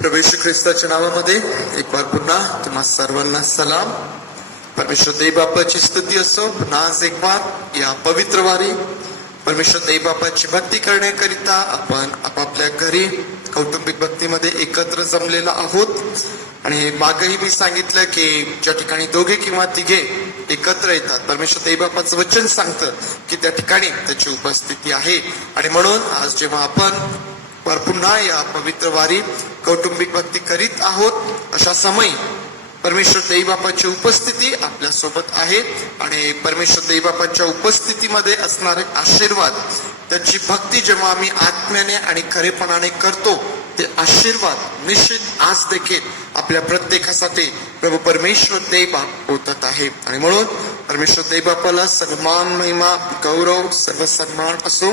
प्रभू येशू ख्रिस्ताच्या नावामध्ये एक बार पुन्हा तुम्हा सर्वांना सलाम. परमेश्वर देव बापाची स्तुती असो. पुन्हा आज एक बार या पवित्र वारी परमेश्वर देव बापाची भक्ती करण्याकरिता आपण आपापल्या घरी कौटुंबिक भक्तीमध्ये एकत्र जमलेला आहोत. आणि मागही मी सांगितलं की ज्या ठिकाणी दोघे किंवा तिघे एकत्र येतात, परमेश्वर देव बापाचं वचन सांगतं की त्या ठिकाणी त्याची उपस्थिती आहे. आणि म्हणून आज जेव्हा आपण पुन्हा या पवित्र वारी कौटुंबिक भक्ती करीत आहोत, अशा समयी परमेश्वर देव बापाची उपस्थिती आपल्या सोबत आहे. आणि परमेश्वर देव बापाच्या उपस्थितीमध्ये असणारे आशीर्वाद, त्याची भक्ती जेव्हा आम्ही आत्म्याने आणि खरेपणाने करतो, ते आशीर्वाद निश्चित आज देखील आपल्या प्रत्येकासाठी प्रभू परमेश्वर देव बाप होतात आहे. आणि म्हणून परमेश्वर देव बापाला सन्मान, महिमा, गौरव, सर्व सन्मान असो.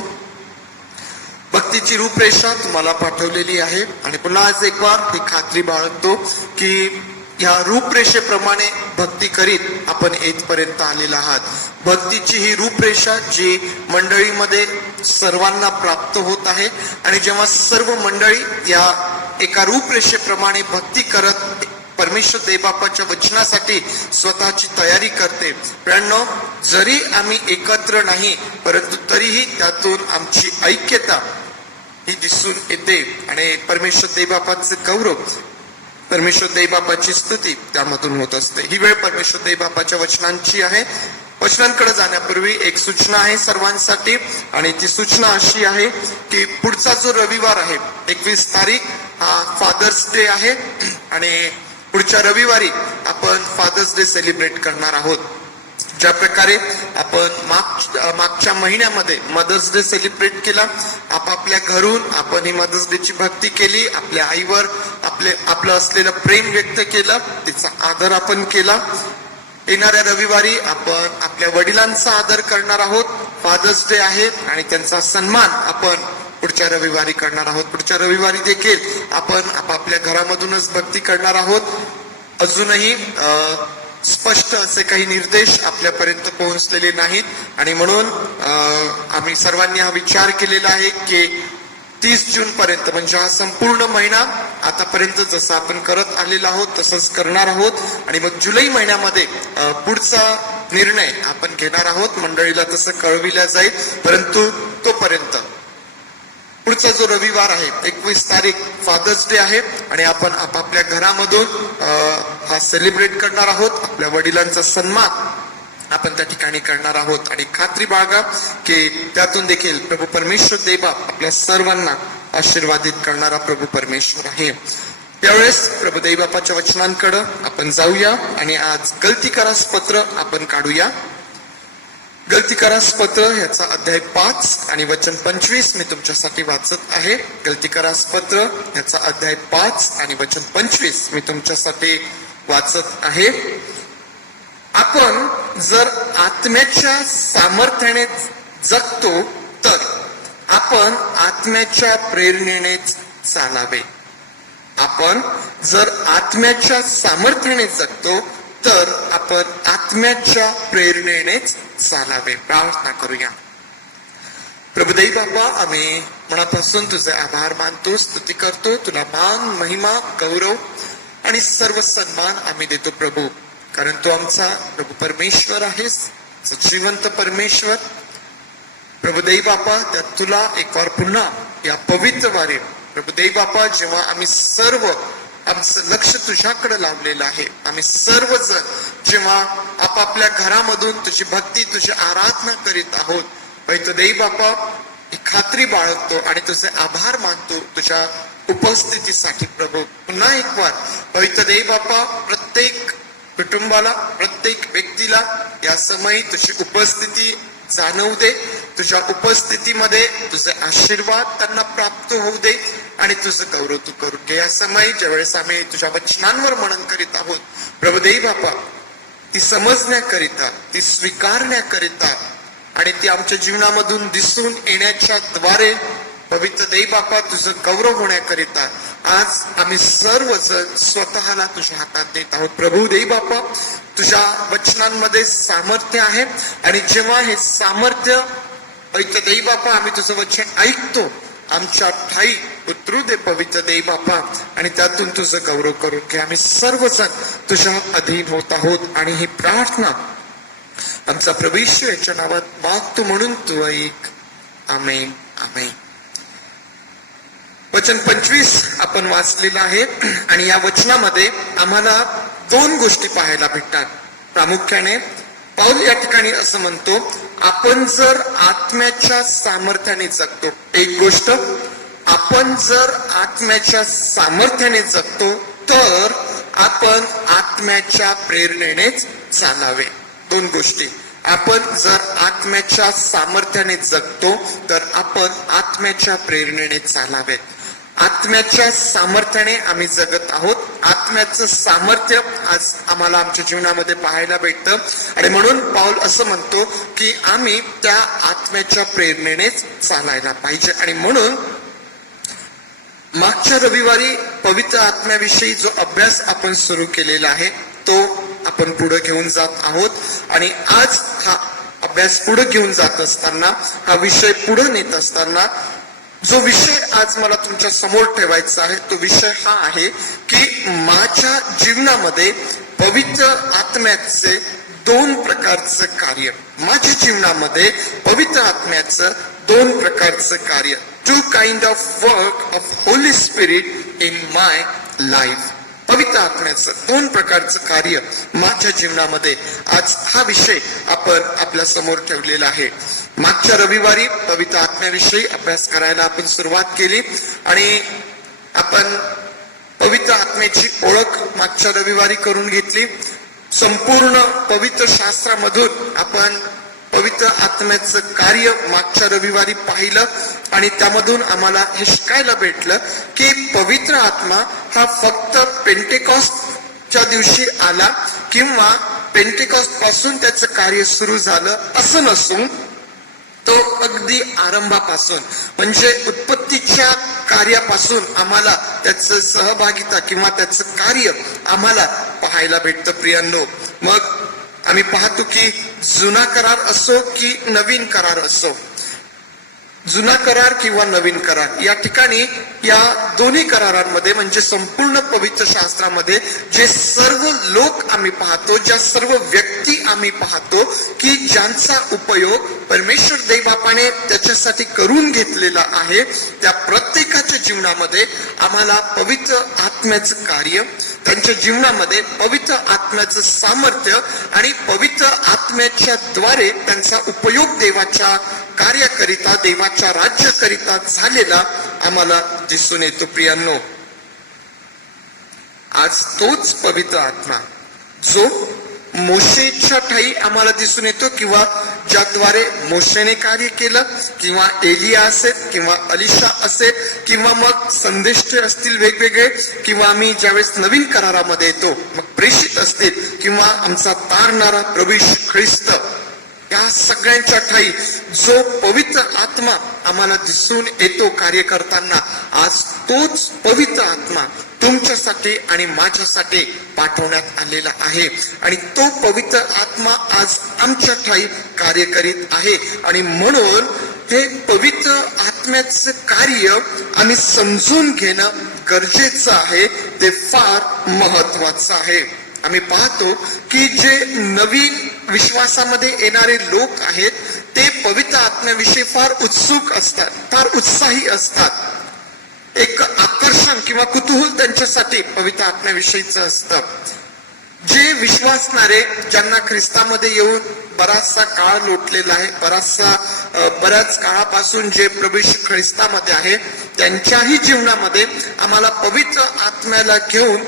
भक्तीची रूपरेषा तुम्हाला पाठवलेली आहे आणि पुन्हा आज एक बार ही खात्री बाळगतो की या रूपरेषेप्रमाणे भक्ती करीत आपण येथपर्यंत आलेला आहात. भक्तीची ही रूपरेषा जी मंडळीमध्ये सर्वांना प्राप्त होत आहे. आणि जेव्हा सर्व मंडळी या एका रूपरेषेप्रमाणे भक्ती करत परमेश्वर देवबापाच्या वचनासाठी स्वतःची तयारी करते, प्रियांनो, जरी आम्ही एकत्र नाही परंतु तरीही त्यातून आमची ऐक्यता ही दिसून येते. आणि परमेश्वर देवबापाचे गौरव, परमेश्वर देवबापाची स्तुती त्यामधून होत असते. ही वेळ परमेश्वर देवबापाच्या वचनांची आहे. वचनांकडे जाण्यापूर्वी एक सूचना आहे सर्वांसाठी, आणि ती सूचना अशी आहे की पुढचा जो रविवार आहे 21 तारीख हा फादर्स डे आहे. आणि पुढच्या रविवारी आपण फादर्स डे सेलिब्रेट करणार आहोत. ज्या प्रकारे आपण मागच्या महिन्यामध्ये मदर्स डे सेलिब्रेट केला, आपापल्या घरून आपण ही मदर्स डे ची भक्ती केली, आपल्या आईवर आपलं असलेलं प्रेम व्यक्त केलं, तिचा आदर आपण केला. येणाऱ्या रविवारी आपण आपल्या वडिलांचा आदर करणार आहोत. फादर्स डे आहे आणि त्यांचा सन्मान आपण पुढच्या रविवारी करणार आहोत. पुढच्या रविवारी देखील आपण आपापल्या घरामधूनच भक्ती करणार आहोत. अजूनही स्पष्ट असे काही निर्देश आपल्यापर्यंत पोहोचलेले नाहीत. आणि म्हणून आम्ही सर्वांनी हा विचार केलेला आहे की 30 जून पर्यंत, म्हणजे हा संपूर्ण महिना आतापर्यंत जसं आपण करत आलेलो आहोत तसंच करणार आहोत. आणि मग जुलै महिन्यामध्ये पुढचा निर्णय आपण घेणार आहोत. मंडळीला तसं कळविल्या जाईल. परंतु तोपर्यंत पुढचा जो रविवार आहे 21 तारीख फादर्स डे आहे आणि आपण आपापल्या घरामधून हा सेलिब्रेट करणार आहोत. आपल्या वडिलांचा सन्मान आपण त्या ठिकाणी करणार आहोत. आणि खात्री बाळगा की त्यातून देखील प्रभू परमेश्वर देव आपल्या सर्वांना आशीर्वादित करणारा प्रभू परमेश्वर आहे. त्यावेळेस प्रभू देव बापाच्या वचनांकडे आपण जाऊया आणि आज गलतीकारास पत्र आपण काढूया. गलतीकारास पत्र ह्याचा अध्याय 5 आणि वचन 25 मी तुमच्यासाठी वाचत आहे. गलतीकारास पत्र ह्याचा अध्याय 5 आणि वचन 25 मी तुमच्यासाठी वाचत आहे. आपण जर आत्म्याच्या सामर्थ्याने जगतो तर आपण आत्म्याच्या प्रेरणेनेच चालावे. आपण जर आत्म्याच्या सामर्थ्याने जगतो तर आपण आत्म्याच्या प्रेरणेनेच चालावे. प्रार्थना करूया. प्रभुदेव बाबा, आम्ही मनापासून तुझे आभार मानतो, स्तुती करतो. तुला मान, महिमा, गौरव आणि सर्व सन्मान आम्ही देतो प्रभू, कारण तू आमचा प्रभू परमेश्वर आहेस, जिवंत परमेश्वर. प्रभुदेव बापा, त्यात तुला एक वार पुन्हा या पवित्र वारी प्रभुदेव बापा, जेव्हा आम्ही सर्व आमचं लक्ष तुझ्याकडे लावलेलं आहे, आम्ही सर्वजण जेव्हा आपापल्या घरामधून तुझी भक्ती, तुझी आराधना करीत आहोत, पवित्र देव बापा, ही खात्री बाळगतो आणि तुझे आभार मानतो तुझ्या उपस्थितीसाठी प्रभू. पुन्हा एक वार पवित्र देव बापा, प्रत्येक कुटुंबाला, प्रत्येक व्यक्तीला या समयी तुझी उपस्थिती जाणवू दे. तुझ्या उपस्थितीमध्ये तुझे आशीर्वाद त्यांना प्राप्त होऊ दे आणि तुझं गौरव तू करून घे. या समयी ज्यावेळेस आम्ही तुझ्या वचनांवर मनन करीत आहोत प्रभुदेव बापा, ती समजण्याकरिता, ती स्वीकारण्याकरिता आणि ती आमच्या जीवनामधून दिसून येण्याच्या द्वारे पवित्र देव बापा तुझं गौरव होण्याकरिता आज आम्ही सर्वजण स्वतःला तुझ्या हातात देत आहोत. प्रभू देव बापा, तुझ्या वचनांमध्ये सामर्थ्य आहे आणि जेव्हा हे सामर्थ्य पवित्र देव बापा आम्ही तुझं वचन ऐकतो, आमच्या ठाई उतरू दे पवित्र देव बापा, आणि त्यातून तुझं गौरव करून घे. आम्ही सर्वजण तुझ्या अधीन होत आहोत आणि ही प्रार्थना आमचा प्रभू येशू याच्या नावात मागतो म्हणून तू ऐक. आमेन आमेन. वचन 25 आपण वाचलेलं आहे आणि या वचनामध्ये आम्हाला दोन गोष्टी पाहायला भेटतात. प्रामुख्याने पाऊल या ठिकाणी असं म्हणतो, आपण जर आत्म्याच्या सामर्थ्याने जगतो. एक गोष्ट, आपण जर आत्म्याच्या सामर्थ्याने जगतो तर आपण आत्म्याच्या प्रेरणेनेच चालावे. दोन गोष्टी, आपण जर आत्म्याच्या सामर्थ्याने जगतो तर आपण आत्म्याच्या प्रेरणेने चालावे. आत्म्याच्या सामर्थ्याने आम्ही जगत आहोत. आत्म्याचं सामर्थ्य आज आम्हाला आमच्या जीवनामध्ये पाहायला भेटतं आणि म्हणून पाऊल असं म्हणतो की आम्ही त्या आत्म्याच्या प्रेरणेनेच चालायला पाहिजे. आणि म्हणून मागच्या रविवारी पवित्र आत्म्याविषयी जो अभ्यास आपण सुरू केलेला आहे तो आपण पुढे घेऊन जात आहोत आणि आज हा अभ्यास पुढे घेऊन जात असताना, हा विषय पुढे नेत असताना जो विषय आज मला तुमच्या समोर ठेवायचा आहे तो विषय हा आहे की माझ्या जीवनामध्ये पवित्र आत्म्याचे दोन प्रकारचं कार्य. माझ्या जीवनामध्ये पवित्र आत्म्याचं दोन प्रकारचं कार्य. Two kind of work of holy spirit in my life. पवित्र आत्म्याचं दोन प्रकारचं कार्य माझ्या जीवनामध्ये, आज हा विषय आपण आपल्या समोर ठेवलेला आहे. मागच्या रविवारी पवित्र आत्म्याविषयी अभ्यास करायला आपण सुरुवात केली आणि आपण पवित्र आत्म्याची ओळख मागच्या रविवारी करून घेतली. संपूर्ण पवित्र शास्त्रामधून आपण पवित्र आत्म्याचं कार्य मागच्या रविवारी पाहिलं आणि त्यामधून आम्हाला हे शिकायला भेटलं की पवित्र आत्मा हा फक्त पेंटेकॉस्टच्या दिवशी आला किंवा पेंटेकॉस्ट पासून त्याचं कार्य सुरू झालं असं नसून तो अगदी आरंभापासून म्हणजे उत्पत्तीच्या कार्यापासून आम्हाला त्याचं सहभागिता किंवा त्याचं कार्य आम्हाला पाहायला भेटतं. प्रियांनो, मग आम्ही पाहतो की जुना करार असो की नवीन करार असो, जुना करार किंवा नवीन करार या ठिकाणी या दोन्ही करारांमध्ये म्हणजे संपूर्ण पवित्र शास्त्रामध्ये जे सर्व लोक आम्ही पाहतो, ज्या सर्व व्यक्ती आम्ही पाहतो की ज्यांचा उपयोग परमेश्वर देवबापाने त्याच्यासाठी करून घेतलेला आहे, त्या प्रत्येकाच्या जीवनामध्ये आम्हाला पवित्र आत्म्याचं कार्य, त्यांच्या जीवनामध्ये पवित्र आत्म्याचं सामर्थ्य आणि पवित्र आत्म्याच्या द्वारे त्यांचा उपयोग देवाच्या कार्याकरिता, देवाच्या राज्याकरिता झालेला आम्हाला दिसून येतो. प्रियांनो, आज तोच पवित्र आत्मा जो मोशेच्या ठाई आम्हाला दिसून येतो किंवा ज्याद्वारे मोशेने कार्य केलं किंवा एलिया असेल किंवा अलिशा असेल किंवा मग संदेष्टे असतील वेगवेगळे किंवा आम्ही ज्यावेळेस नवीन करारामध्ये येतो मग प्रेषित असतील किंवा आमचा तारणारा प्रभू येशू ख्रिस्त, या सगळ्यांच्या ठाई जो पवित्र आत्मा आम्हाला दिसून येतो कार्य करताना, आज तोच पवित्र आत्मा तुमच्यासाठी आणि माझ्यासाठी पाठवण्यात आलेला आहे आणि तो पवित्र आत्मा आज आमच्या ठाई कार्य करीत आहे. आणि म्हणून हे पवित्र आत्म्याचं कार्य आम्ही समजून घेणं गरजेचं आहे, ते फार महत्वाचं आहे. आम्ही पाहतो की जे नवीन विश्वासामध्ये येणारे लोक आहेत ते पवित्र आत्म्याविषयी फार उत्सुक असतात, फार उत्साही असतात. एक आकर्षण किंवा कुतूहल त्यांच्यासाठी पवित्र आत्म्याविषयीचं असतं. जे विश्वासणारे, ज्यांना ख्रिस्तामध्ये येऊन बराचसा काळ लोटलेला आहे, बऱ्याच काळापासून जे प्रभू येशू ख्रिस्तामध्ये आहे, त्यांच्याही जीवनामध्ये आम्हाला पवित्र आत्म्याला घेऊन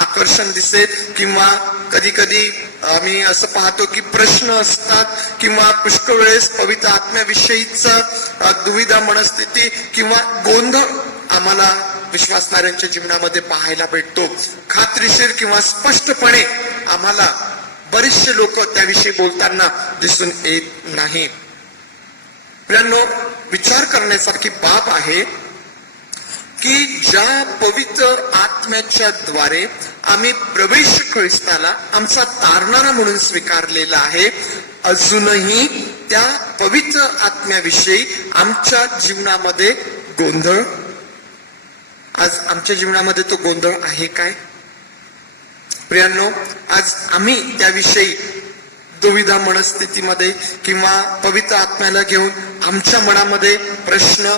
आकर्षण दिसेल किंवा कधी कधी आम्ही असं पाहतो की प्रश्न असतात किंवा पुष्कळ वेळेस पवित्र आत्म्याविषयीचा दुविधा मनस्थिती किंवा गोंधळ आम्हाला विश्वासणाऱ्यांच्या जीवनामध्ये पाहायला भेटतो. खात्रीशीर किंवा स्पष्टपणे आम्हाला बरेचसे लोक त्याविषयी बोलताना दिसून येत नाही. मित्रांनो, विचार करण्यासारखी बाब आहे की ज्या पवित्र आत्म्याच्या द्वारे आम्ही प्रभू येशू ख्रिस्ताला आमचा तारणारा म्हणून स्वीकारलेला आहे, अजूनही त्या पवित्र आत्म्याविषयी आमच्या जीवनामध्ये गोंधळ, आज आमच्या जीवनामध्ये तो गोंधळ आहे काय? प्रियांनो, आज आम्ही त्याविषयी दुविधा मनस्थितीमध्ये किंवा पवित्र आत्म्याला घेऊन आमच्या मनामध्ये प्रश्न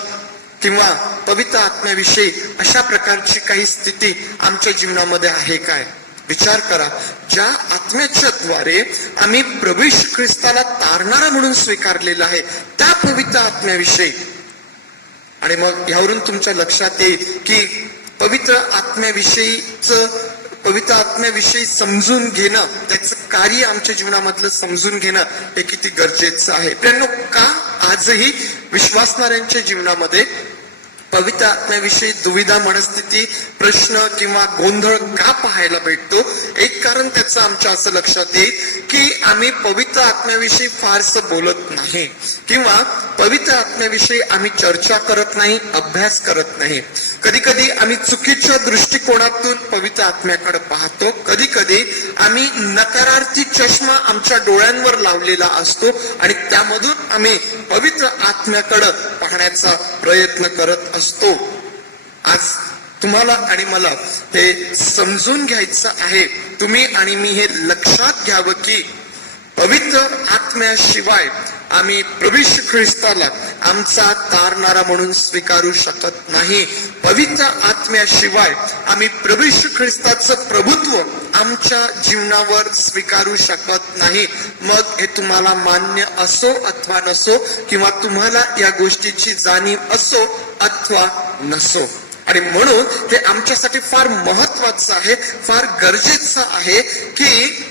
किंवा पवित्र आत्म्याविषयी अशा प्रकारची काही स्थिती आमच्या जीवनामध्ये आहे काय? विचार करा. ज्या आत्म्याच्या द्वारे आम्ही प्रभू येशू ख्रिस्ताला तारणारा म्हणून स्वीकारलेला आहे त्या पवित्र आत्म्याविषयी, आणि मग यावरून तुमच्या लक्षात येईल की पवित्र आत्म्याविषयी समजून घेणं, त्याचं कार्य आमच्या जीवनामधलं समजून घेणं हे किती गरजेचं आहे. प्रियांनो, का आजही विश्वासणाऱ्यांच्या जीवनामध्ये पवित्र आत्म्याविषयी दुविधा मनस्थिती, प्रश्न किंवा गोंधळ का पाहायला भेटतो? एक कारण त्याचं आमच्या असं लक्षात येईल की आम्ही पवित्र आत्म्याविषयी फारसं बोलत नाही किंवा पवित्र आत्म्याविषयी आम्ही चर्चा करत नाही, अभ्यास करत नाही. कधी कधी आम्ही चुकीच्या दृष्टिकोनातून पवित्र आत्म्याकडे पाहतो. कधी कधी आम्ही नकारार्थी चष्मा आमच्या डोळ्यांवर लावलेला असतो आणि त्यामधून आम्ही पवित्र आत्म्याकडे पाहण्याचा प्रयत्न करत असतो. आज तुम्हाला आणि मला हे समजून घ्यायचं आहे. तुम्ही आणि मी हे लक्षात घ्यावं की पवित्र आत्म्याशिवाय आम्ही प्रभू येशू ख्रिस्ताला आमचा तारणारा म्हणून स्वीकारू शकत नाही. पवित्र आत्म्याशिवाय आम्ही प्रभू येशू ख्रिस्ताचं प्रभुत्व आमच्या जीवनावर स्वीकारू शकत नाही. मग हे तुम्हाला मान्य असो अथवा नसो, किंवा तुम्हाला या गोष्टीची जाणीव असो अथवा नसो. आणि म्हणून हे आमच्यासाठी फार महत्वाचं आहे, फार गरजेचं आहे की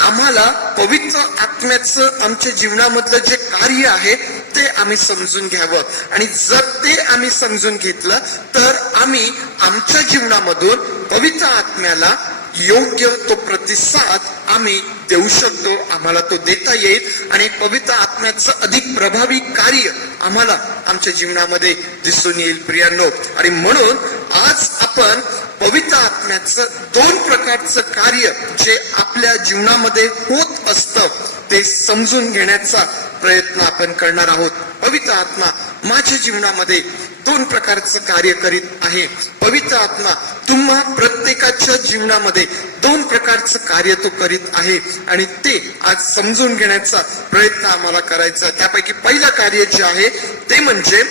आम्हाला पवित्र आत्म्याचं आमच्या जीवनामधलं जे कार्य आहे ते आम्ही समजून घ्यावं. आणि जर ते आम्ही समजून घेतलं तर आम्ही आमच्या जीवनामधून पवित्र आत्म्याला योग्य तो प्रतिसाद आम्ही देऊ शकतो, आम्हाला तो देता येईल आणि पवित्र आत्म्याचं अधिक प्रभावी कार्य आम्हाला आमच्या जीवनामध्ये दिसून येईल. प्रियांनो, आणि म्हणून आज आपण पवित्र आत्म्याचं दोन प्रकारचं कार्य जे आपल्या जीवनामध्ये होत असतं ते समजून घेण्याचा प्रयत्न आपण करणार आहोत. पवित्र आत्मा माझ्या जीवनामध्ये दोन प्रकारचं कार्य करीत आहे. पवित्र आत्मा तुम्हा प्रत्येकाच्या जीवनामध्ये दोन प्रकारचं कार्य तो करीत आहे आणि ते आज समजून घेण्याचा प्रयत्न आम्हाला करायचा. त्यापैकी पहिलं कार्य जे आहे ते म्हणजे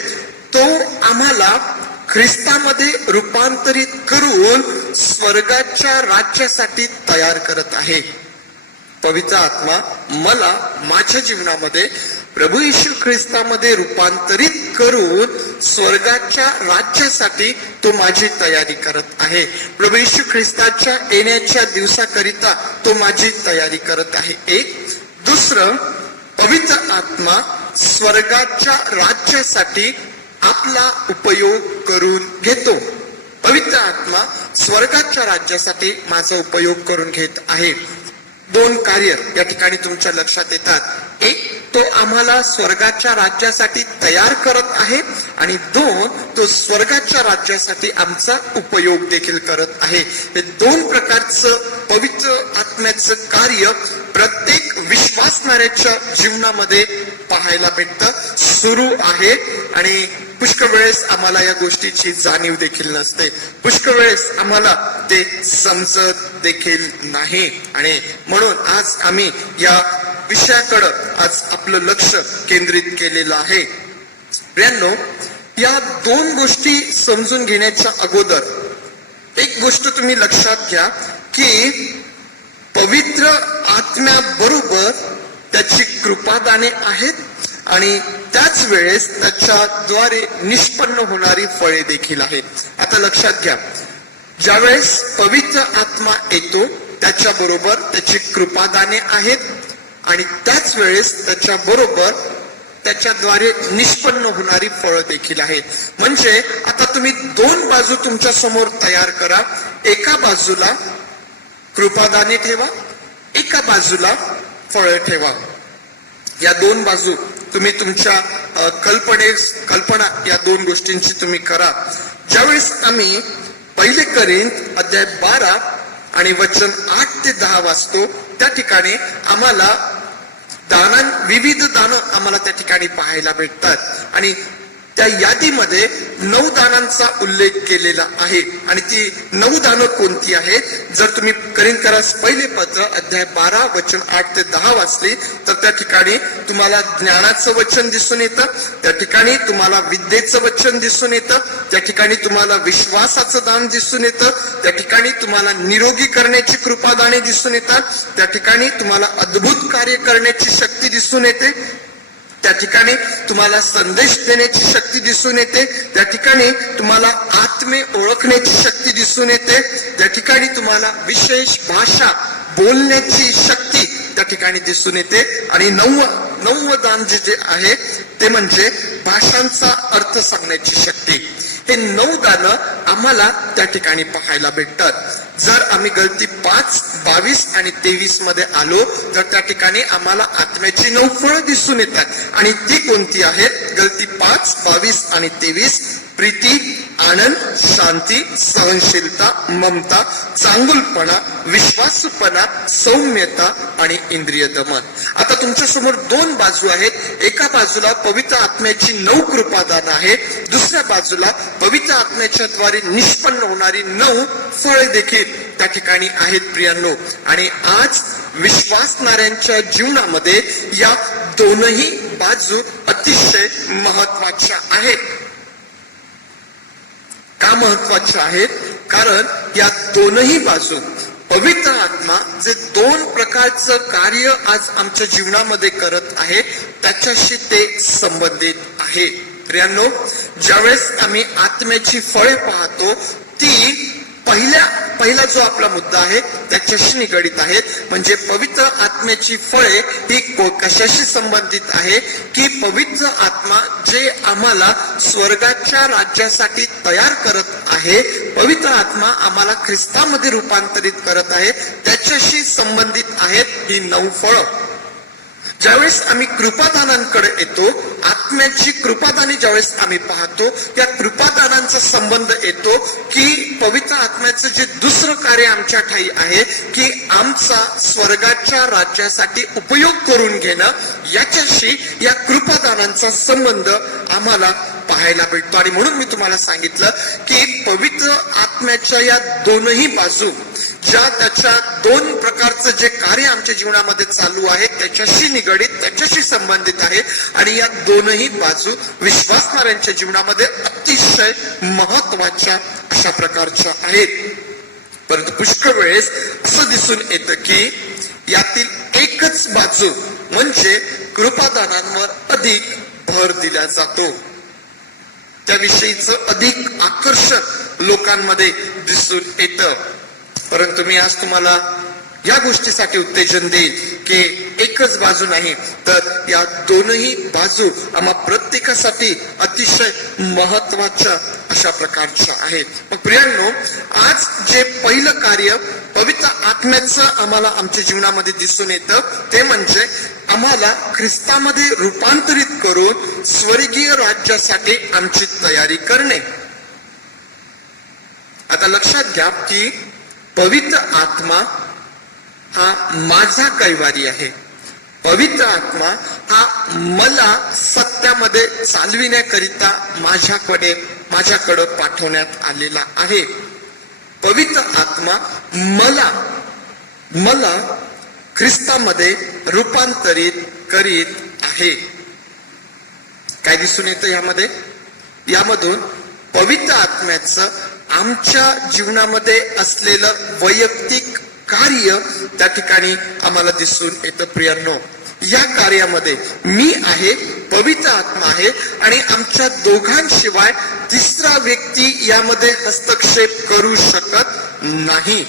तो आम्हाला ख्रिस्तामध्ये रूपांतरित करून स्वर्गाच्या राज्यासाठी तयार करत आहे. पवित्र आत्मा मला माझ्या जीवनामध्ये प्रभू येशू ख्रिस्तामध्ये रूपांतरित करून स्वर्गाच्या राज्यासाठी तो माझी तयारी करत आहे. प्रभू येशू ख्रिस्ताच्या येण्याच्या दिवसाकरिता तो माझी तयारी करत आहे. एक. दुसरं, पवित्र आत्मा स्वर्गाच्या राज्यासाठी आपला उपयोग करून घेतो. पवित्र आत्मा स्वर्गाच्या राज्यासाठी माझा उपयोग करून घेत आहे. दोन कार्य या ठिकाणी तुमच्या लक्षात येतात. एक, तो आम्हाला स्वर्गाच्या राज्यासाठी तयार करत आहे आणि दोन, तो स्वर्गाच्या राज्यासाठी आमचा उपयोग देखील करत आहे. हे दोन प्रकारचं पवित्र आत्म्याचं कार्य प्रत्येक विश्वासणाऱ्याच्या जीवनामध्ये पाहायला भेटतं, सुरू आहे. आणि पुष्कळ वेळेस आम्हाला या गोष्टीची जाणीव देखील नसते, पुष्कळ वेळेस आम्हाला ते समजत देखील नाही. आणि म्हणून आज आम्ही या विषयाकडं आज आपलं लक्ष केंद्रित केलेलं आहे. प्रियांनो, या दोन गोष्टी समजून घेण्याच्या अगोदर एक गोष्ट तुम्ही लक्षात घ्या की पवित्र आत्म्याबरोबर त्याची कृपादाने आहेत आणि त्याच वेळेस त्याच्याद्वारे निष्पन्न होणारी फळे देखील आहेत. आता लक्षात घ्या, ज्यावेळेस पवित्र आत्मा येतो त्याच्याबरोबर त्याची कृपादाने आहेत आणि त्याच वेळेस त्याच्याबरोबर त्याच्याद्वारे निष्पन्न होणारी फळं देखील आहेत. म्हणजे आता तुम्ही दोन बाजू तुमच्या समोर तयार करा. एका बाजूला कृपादाने ठेवा, एका बाजूला फळं ठेवा. या दोन बाजू तुम्ही तुमच्या कल्पना या दोन गोष्टींची तुम्ही करा. ज्यावेळेस आम्ही पहिले कोरिन्थ अध्याय 12 आणि वचन 8 ते 10 वाचतो त्या ठिकाणी आम्हाला विविध दानं आम्हाला त्या ठिकाणी पाहायला भेटतात आणि त्या यादीमध्ये 9 दानांचा उल्लेख केलेला आहे. आणि ती 9 दानं कोणती आहेत? जर तुम्ही करिंथकरास पहिले पत्र अध्याय 12 वचन 8 ते 10 वाचली तर त्या ठिकाणी तुम्हाला ज्ञानाचं वचन दिसून येतं, त्या ठिकाणी तुम्हाला विद्येचं वचन दिसून येतं, त्या ठिकाणी तुम्हाला विश्वासाचं दान दिसून येतं, त्या ठिकाणी तुम्हाला निरोगी करण्याची कृपादाने दिसून येतात, त्या ठिकाणी तुम्हाला अद्भुत कार्य करण्याची शक्ती दिसून येते, त्या ठिकाणी तुम्हाला संदेश देण्याची शक्ती दिसून येते, त्या ठिकाणी तुम्हाला आत्मे ओळखण्याची शक्ती दिसून येते, त्या ठिकाणी तुम्हाला विशेष भाषा बोलण्याची शक्ती त्या ठिकाणी दिसून येते. आणि नववं दान जे आहे ते म्हणजे भाषांचा अर्थ सांगण्याची शक्ती. हे 9 दानं आम्हाला त्या ठिकाणी पाहायला भेटतात. जर आम्ही गलती 5, 22 आणि 23 मध्ये आलो तर त्या ठिकाणी आम्हाला आत्म्याची 9 फळं दिसून येतात. आणि ती कोणती आहेत? गलती 5, 22 आणि 23. प्रीती, आनंद, शांती, सहनशीलता, ममता, चांगुलपणा, विश्वासूपणा, सौम्यता आणि इंद्रिय दमन. आता तुमच्या समोर 2 बाजू आहेत. एका बाजूला पवित्र आत्म्याची 9 कृपादान आहे, दुसऱ्या बाजूला पवित्र आत्म्याच्या द्वारे निष्पन्न होणारी 9 फळे देखील त्या ठिकाणी आहेत प्रियांनो. आणि आज विश्वासणाऱ्यांच्या जीवनामध्ये या दोनही बाजू अतिशय महत्वाच्या आहेत. का महत्वाच्या आहेत? कारण या दोनही बाजू पवित्र आत्मा जे 2 प्रकारचं कार्य आज आमच्या जीवनामध्ये करत आहे त्याच्याशी ते संबंधित आहे. प्रियांनो, ज्यावेळेस आम्ही आत्म्याची फळे पाहतो ती पहिला जो आपला मुद्दा आहे त्याच्याशी निगडित आहेत. म्हणजे पवित्र आत्म्याची फळे ही कशाशी संबंधित आहे की पवित्र आत्मा जे आम्हाला स्वर्गाच्या राज्यासाठी तयार करत आहे, पवित्र आत्मा आम्हाला ख्रिस्तामध्ये रूपांतरित करत आहे, त्याच्याशी संबंधित आहेत ही 9 फळं. ज्यावेळेस आम्ही कृपादानांकडे येतो, आत्म्याची कृपादाने ज्यावेळेस आम्ही पाहतो, त्या कृपादानांचा संबंध येतो की पवित्र आत्म्याचं जे दुसरं कार्य आमच्या ठाई आहे की आमचा स्वर्गाच्या राज्यासाठी उपयोग करून घेणं, याच्याशी या कृपादानांचा संबंध आम्हाला पाहायला भेटतो. आणि म्हणून मी तुम्हाला सांगितलं की पवित्र आत्म्याच्या या दोनही बाजू ज्या त्याच्या 2 प्रकारचं जे कार्य आमच्या जीवनामध्ये चालू आहे त्याच्याशी निगडित, त्याच्याशी संबंधित आहे. आणि या दोनही बाजू विश्वासणाऱ्यांच्या जीवनामध्ये अतिशय महत्वाच्या अशा प्रकारच्या आहेत. परंतु पुष्कळ वेळेस असं दिसून येतं की यातील एकच बाजू म्हणजे कृपादानांवर अधिक भर दिला जातो, त्याविषयीचं अधिक आकर्षण लोकांमध्ये दिसून येतं. परंतु मी आज तुम्हाला या गोष्टीसाठी उत्तेजन देईल की एकच बाजू नाही तर या दोनही बाजू आम्हा प्रत्येकासाठी अतिशय महत्वाच्या अशा प्रकारच्या आहेत. मग प्रियांनो, आज जे पहिलं कार्य पवित्र आत्म्याचं आम्हाला आमच्या जीवनामध्ये दिसून येतं ते म्हणजे आम्हाला ख्रिस्तामध्ये रूपांतरित करून स्वर्गीय राज्यासाठी आमची तयारी करणे. आता लक्षात घ्या की पवित्र आत्मा हा माझा कैवारी आहे. पवित्र आत्मा हा मला सत्यामध्ये चालविण्याकरिता माझ्याकडे पाठवण्यात आलेला आहे. पवित्र आत्मा मला ख्रिस्तामध्ये रूपांतरित करीत आहे. काय दिसून येतं यामधून पवित्र आत्म्याचं आमच्या जीवनामध्ये असलेलं वैयक्तिक कार्य त्या ठिकाणी आम्हाला दिसून येतं. प्रियांनो, या कार्यामध्ये मी आहे, पवित्र आत्मा आहे आणि आमच्या दोघांशिवाय तिसरा व्यक्ती यामध्ये हस्तक्षेप करू शकत नाही.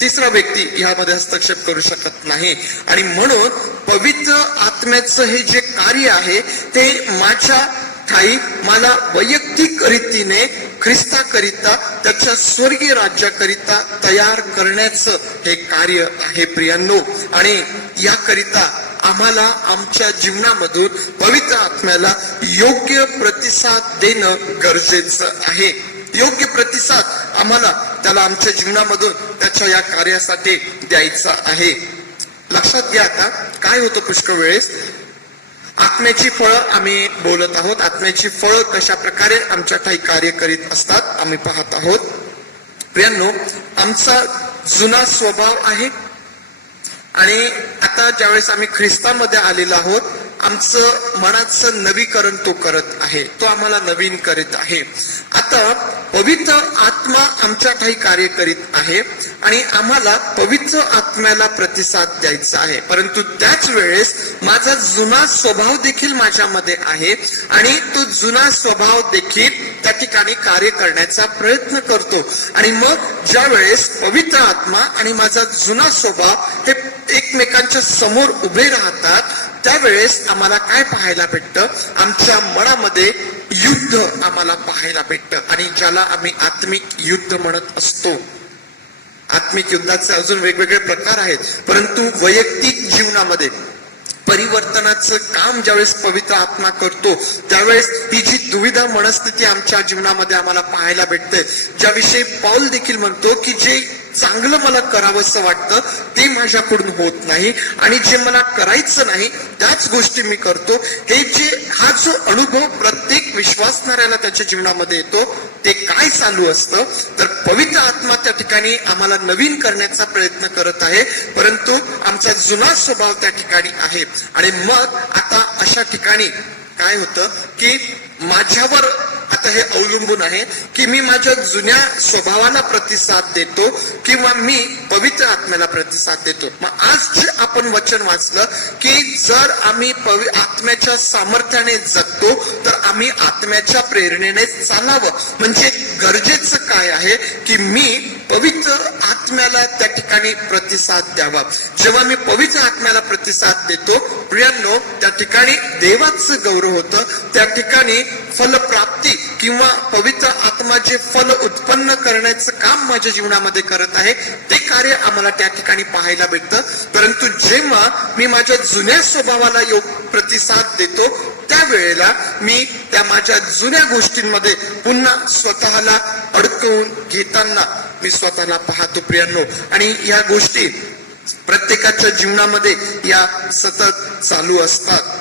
तिसरा व्यक्ती यामध्ये हस्तक्षेप करू शकत नाही. आणि म्हणून पवित्र आत्म्याचं हे जे कार्य आहे ते माझ्या ठाई मला वैयक्तिक रीतीने ख्रिस्ताकरिता त्याच्या स्वर्गीय राज्याकरिता तयार करण्याचं हे कार्य आहे प्रियांनो. आणि याकरिता आम्हाला आमच्या जीवनामधून पवित्र आत्म्याला योग्य प्रतिसाद देणं गरजेचं आहे. योग्य प्रतिसाद आम्हाला त्याला आमच्या जीवनामधून त्याच्या या कार्यासाठी द्यायचा आहे. लक्षात घ्या आता काय होतं पुष्कळ वेळेस आत्म्याची फळं आम्ही बोलत आहोत. आत्म्याची फळं कशा प्रकारे आमच्या काही कार्य करीत असतात आम्ही पाहत आहोत. प्रियांनो, आमचा जुना स्वभाव आहे आणि आता ज्यावेळेस आम्ही ख्रिस्तामध्ये आलेलो आहोत आमचं मनाचं नवीकरण तो करत आहे, तो आम्हाला नवीन करीत आहे. आता पवित्र आत्मा आमच्या काही कार्य करीत आहे आणि आम्हाला पवित्र आत्म्याला प्रतिसाद द्यायचा आहे. परंतु त्याच वेळेस माझा जुना स्वभाव देखील माझ्यामध्ये आहे आणि तो जुना स्वभाव देखील त्या ठिकाणी कार्य करण्याचा प्रयत्न करतो. आणि मग ज्या वेळेस पवित्र आत्मा आणि माझा जुना स्वभाव हे एकमेकांच्या समोर उभे राहतात त्यावेळेस आम्हाला काय पाहायला भेटतं? आमच्या मनामध्ये युद्ध आम्हाला पाहायला भेटतं आणि ज्याला आम्ही आत्मिक युद्ध म्हणत असतो. आत्मिक युद्धाचे अजून वेगवेगळे प्रकार आहेत, परंतु वैयक्तिक जीवनामध्ये परिवर्तनाचं काम ज्यावेळेस पवित्र आत्मा करतो त्यावेळेस ही जी दुविधा मनस्थिती आमच्या जीवनामध्ये आम्हाला पाहायला भेटते, ज्याविषयी पौल देखील म्हणतो की जे चांगलं मला करावंसं वाटतं ते माझ्याकडून होत नाही आणि जे मला करायचं नाही त्याच गोष्टी मी करतो. हा जो अनुभव प्रत्येक विश्वासणाऱ्याला त्याच्या जीवनामध्ये येतो ते काय चालू असतं तर पवित्र आत्मा त्या ठिकाणी आम्हाला नवीन करण्याचा प्रयत्न करत आहे, परंतु आमचा जुना स्वभाव त्या ठिकाणी आहे. आणि मग आता अशा ठिकाणी काय होतं की माझ्यावर आता हे अवलंबून आहे की मी माझ्या जुन्या स्वभावाला प्रतिसाद देतो किंवा मी पवित्र आत्म्याला प्रतिसाद देतो. मग आज जे आपण वचन वाचलं की जर आम्ही आत्म्याच्या सामर्थ्याने जगतो तर आम्ही आत्म्याच्या प्रेरणेने चालावं. म्हणजे गरजेचं काय आहे की मी पवित्र आत्म्याला त्या ठिकाणी प्रतिसाद द्यावा. जेव्हा मी पवित्र आत्म्याला प्रतिसाद देतो प्रियांनो त्या ठिकाणी देवाचं गौरव होतं, त्या ठिकाणी फलप्राप्ती किंवा पवित्र आत्मा जे फल उत्पन्न करण्याचं काम माझ्या जीवनामध्ये करत आहे ते कार्य आम्हाला त्या ठिकाणी पाहायला भेटतं. परंतु जेव्हा मी माझ्या जुन्या स्वभावाला प्रतिसाद देतो त्यावेळेला मी त्या माझ्या जुन्या गोष्टींमध्ये पुन्हा स्वतःला अडकवून घेताना मी स्वतःला पाहतो प्रियांनो. आणि या गोष्टी प्रत्येकाच्या जीवनामध्ये या सतत चालू असतात.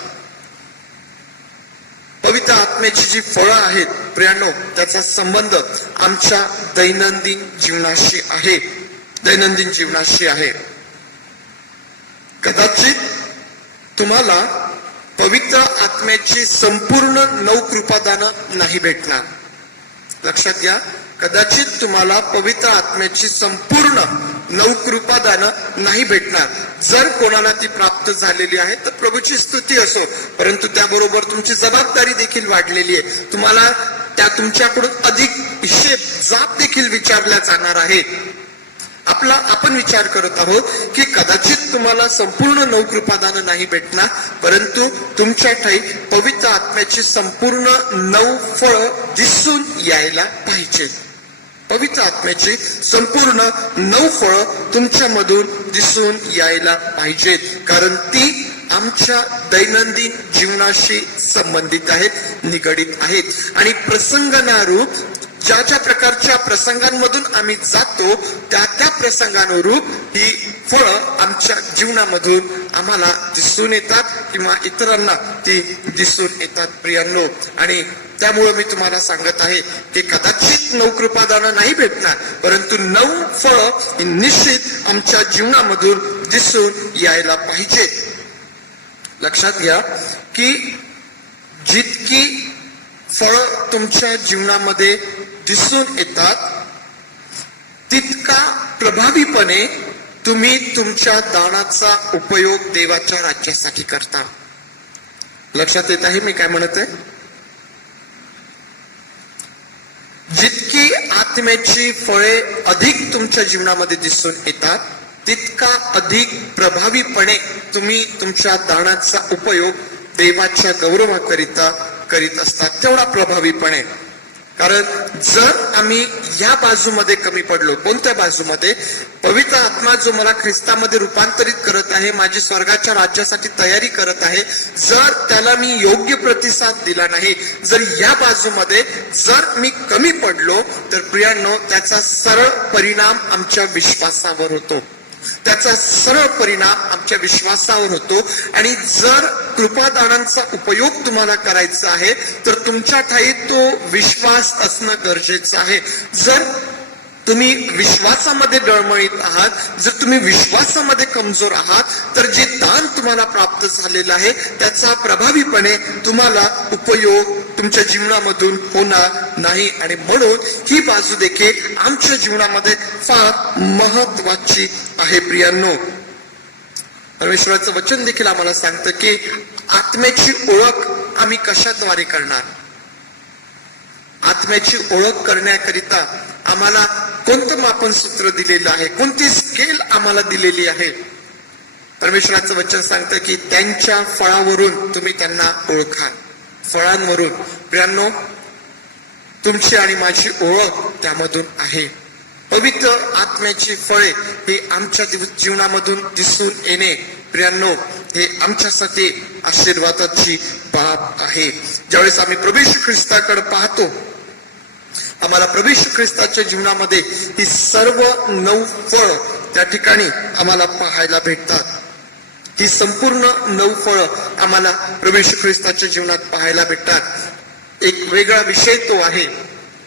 पवित्र आत्म्याची जी फळं आहेत प्रियांनो त्याचा संबंध आमच्या दैनंदिन जीवनाशी आहे, दैनंदिन जीवनाशी आहे. कदाचित तुम्हाला पवित्र आत्म्याची संपूर्ण 9 कृपादानं नाही भेटणार. लक्षात घ्या, कदाचित तुम्हाला पवित्र आत्म्याची संपूर्ण 9 कृपादानं नाही भेटणार. जर कोणाला ती प्राप्त झालेली आहे तर प्रभूची स्तुती असो, परंतु त्याबरोबर तुमची जबाबदारी देखील वाढलेली आहे. तुम्हाला त्या तुमच्याकडून अधिक हिशेब जाब देखील विचारल्या जाणार आहे. आपण विचार करत आहोत की कदाचित तुम्हाला संपूर्ण 9 कृपादानं नाही भेटणार, परंतु तुमच्या ठाई पवित्र आत्म्याची संपूर्ण 9 फळं दिसून यायला पाहिजे. पवित्र आत्म्याची संपूर्ण 9 फळं तुमच्यामधून दिसून यायला पाहिजेत, कारण ती आमच्या दैनंदिन जीवनाशी संबंधित आहेत, निगडीत आहेत. आणि प्रसंगानुरूप ज्या ज्या प्रकारच्या प्रसंगांमधून आम्ही जातो त्या त्या प्रसंगानुरूप ही फळं आमच्या जीवनामधून आम्हाला दिसून येतात किंवा इतरांना ती दिसून येतात प्रियांनो. आणि त्यामुळे मी तुम्हाला सांगत आहे की कदाचित 9 कृपादानं नाही भेटणार, परंतु 9 फळं निश्चित आमच्या जीवनामधून दिसून यायला पाहिजे. लक्षात घ्या की जितकी फळं तुमच्या जीवनामध्ये दिसून येतात तितका प्रभावीपणे तुम्ही तुमच्या दानाचा उपयोग देवाच्या राज्यासाठी करता. लक्षात येत आहे मी काय म्हणत आहे? जितकी आत्म्याची फळे अधिक तुमच्या जीवनामध्ये दिसून येतात तितका अधिक प्रभावीपणे तुम्ही तुमच्या दानाचा उपयोग देवाच्या गौरवाकरिता करीत असतात, तेवढा प्रभावीपणे. कारण जर आम्ही या बाजूमध्ये कमी पडलो, कोणत्या बाजूमध्ये? पवित्र आत्मा जो मला ख्रिस्तामध्ये रूपांतरित करत आहे, माझी स्वर्गाच्या राज्यासाठी तयारी करत आहे, जर त्याला मी योग्य प्रतिसाद दिला नाही, जर या बाजूमध्ये जर मी कमी पडलो तर प्रियांनो त्याचा सरळ परिणाम आमच्या विश्वासावर होतो. त्याचा सरळ परिणाम आमच्या विश्वासावर होतो. आणि जर कृपादानांचा उपयोग तुम्हाला करायचा आहे तर तुमच्या ठाई तो विश्वास असणं गरजेचं आहे. जर तुम्ही विश्वासामध्ये डळमळीत आहात, जर तुम्ही विश्वासामध्ये कमजोर आहात, तर जे दान तुम्हाला प्राप्त झालेलं आहे त्याचा प्रभावीपणे तुम्हाला उपयोग तुमच्या जीवनामधून होणार नाही. आणि म्हणून ही बाजू देखील आमच्या जीवनामध्ये फार महत्वाची आहे. प्रियांनो, परमेश्वराचं वचन देखील आम्हाला सांगतं की आत्म्याची ओळख आम्ही कशाद्वारे करणार. आत्म्याची ओळख करण्याकरिता आम्हाला कोणतं मापन सूत्र दिलेलं आहे, कोणती स्केल आम्हाला दिलेली आहे. परमेश्वराचं वचन सांगतं की त्यांच्या फळावरून तुम्ही त्यांना ओळखाल. फळांवरून. प्रियांनो, तुमची आणि माझी ओळख त्यामधून आहे. पवित्र आत्म्याची फळे ही आमच्या जीवनामधून दिसून येणे, प्रियांनो, हे आमच्यासाठी आशीर्वादाची बाब आहे. ज्यावेळेस आम्ही प्रभू येशू ख्रिस्ताकडे पाहतो, आम्हाला प्रभू येशू ख्रिस्ताच्या जीवनामध्ये ही सर्व 9 फळ त्या ठिकाणी आम्हाला पाहायला भेटतात. ही संपूर्ण 9 फळ आम्हाला प्रभू येशू ख्रिस्ताच्या जीवनात पाहायला भेटतात. एक वेगळा विषय तो आहे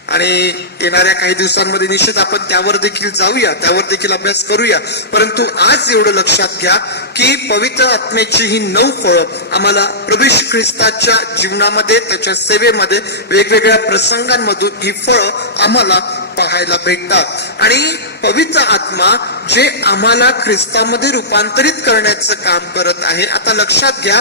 आणि येणाऱ्या काही दिवसांमध्ये निश्चित आपण त्यावर देखील जाऊया, त्यावर देखील अभ्यास करूया. परंतु आज एवढं लक्षात घ्या की पवित्र आत्म्याची ही 9 फळं आम्हाला प्रभू येशू ख्रिस्ताच्या जीवनामध्ये, त्याच्या सेवेमध्ये वेगवेगळ्या प्रसंगांमधून ही फळं आम्हाला पाहायला भेटतात. आणि पवित्र आत्मा जे आम्हाला ख्रिस्तामध्ये रूपांतरित करण्याचं काम करत आहे. आता लक्षात घ्या,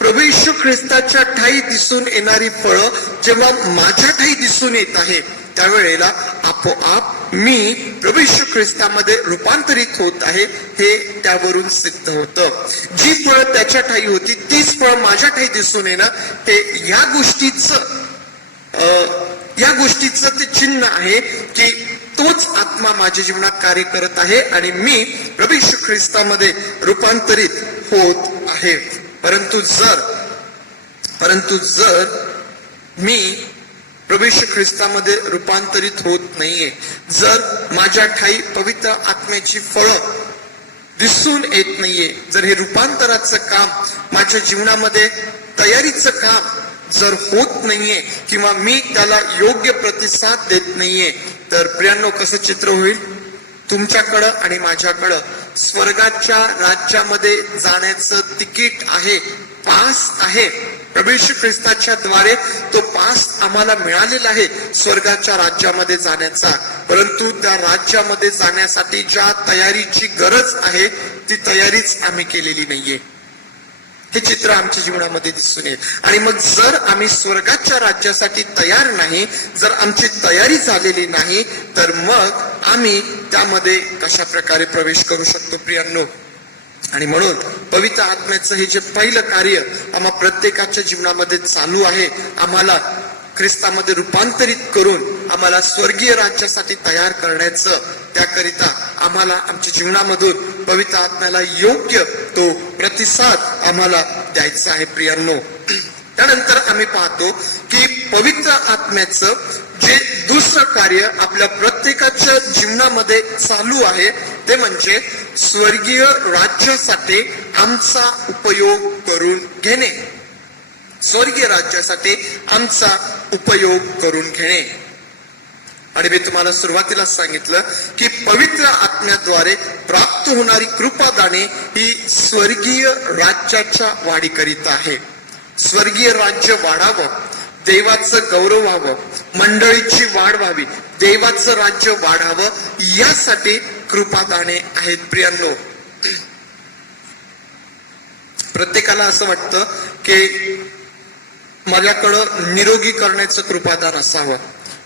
प्रभू येशू ख्रिस्ताच्या ठाई दिसून येणारी फळं जेव्हा माझ्या ठाई दिसून येत आहे त्यावेळेला आपोआप मी प्रभू येशू ख्रिस्तामध्ये रूपांतरित होत आहे हे त्यावरून सिद्ध होतं. जी फळं त्याच्या ठाई होती तीच फळं माझ्या ठाई दिसून येणं हे या गोष्टीचं ते चिन्ह आहे की तोच आत्मा माझ्या जीवनात कार्य करत आहे आणि मी प्रभू येशू ख्रिस्तामध्ये रूपांतरित होत आहे. परंतु जर मी प्रभू येशू ख्रिस्तामध्ये रूपांतरित होत नाहीये, जर माझ्या ठाई पवित्र आत्म्याची फळं दिसून येत नाहीये, जर हे रूपांतराचं काम माझ्या जीवनामध्ये तयारीचं काम जर होत नाहीये किंवा मी त्याला योग्य प्रतिसाद देत नाहीये, तर प्रियांनो कसं चित्र होईल. तुमच्याकडं आणि माझ्याकडं स्वर्गाच्या राज्यामध्ये जाण्याचं तिकीट आहे, पास आहे. प्रभू येशू ख्रिस्ताच्या द्वारे तो पास आम्हाला मिळालेला आहे स्वर्गाच्या राज्यामध्ये जाण्याचा. परंतु त्या राज्यामध्ये जाण्यासाठी ज्या तयारीची गरज आहे ती तयारीच आम्ही केलेली नाहीये. हे चित्र आमच्या जीवनामध्ये दिसून येईल. आणि मग जर आम्ही स्वर्गाच्या राज्यासाठी तयार नाही, जर आमची तयारी झालेली नाही, तर मग आम्ही त्यामध्ये कशा प्रकारे प्रवेश करू शकतो प्रियांनो. आणि म्हणून पवित्र आत्म्याचं हे जे पहिलं कार्य आम्हा प्रत्येकाच्या जीवनामध्ये चालू आहे, आम्हाला ख्रिस्तामध्ये रूपांतरित करून आम्हाला स्वर्गीय राज्यासाठी तयार करण्याचं, त्याकरिता आम्हाला आमच्या जीवनामधून पवित्र आत्म्याला योग्य तो प्रतिसाद आम्हाला द्यायचा आहे प्रियांनो. त्यानंतर आम्ही पाहतो की पवित्र आत्म्याचं जे दुसरं कार्य आपल्या प्रत्येकाच्या जीवनामध्ये चालू आहे ते म्हणजे स्वर्गीय राज्यासाठी आमचा उपयोग करून घेणे. स्वर्गीय राज्यासाठी आमचा उपयोग करून घेणे. आणि मी तुम्हाला सुरुवातीला सांगितलं की पवित्र आत्म्याद्वारे प्राप्त होणारी कृपादाने ही स्वर्गीय राज्याच्या वाढीकरिता आहे. स्वर्गीय राज्य वाढावं, देवाचं गौरव व्हावं, मंडळीची वाढ व्हावी, देवाचं राज्य वाढावं, यासाठी कृपादाने आहेत प्रियांनो. प्रत्येकाला असं वाटतं की माझ्याकडं निरोगी करण्याचं कृपादान असावं,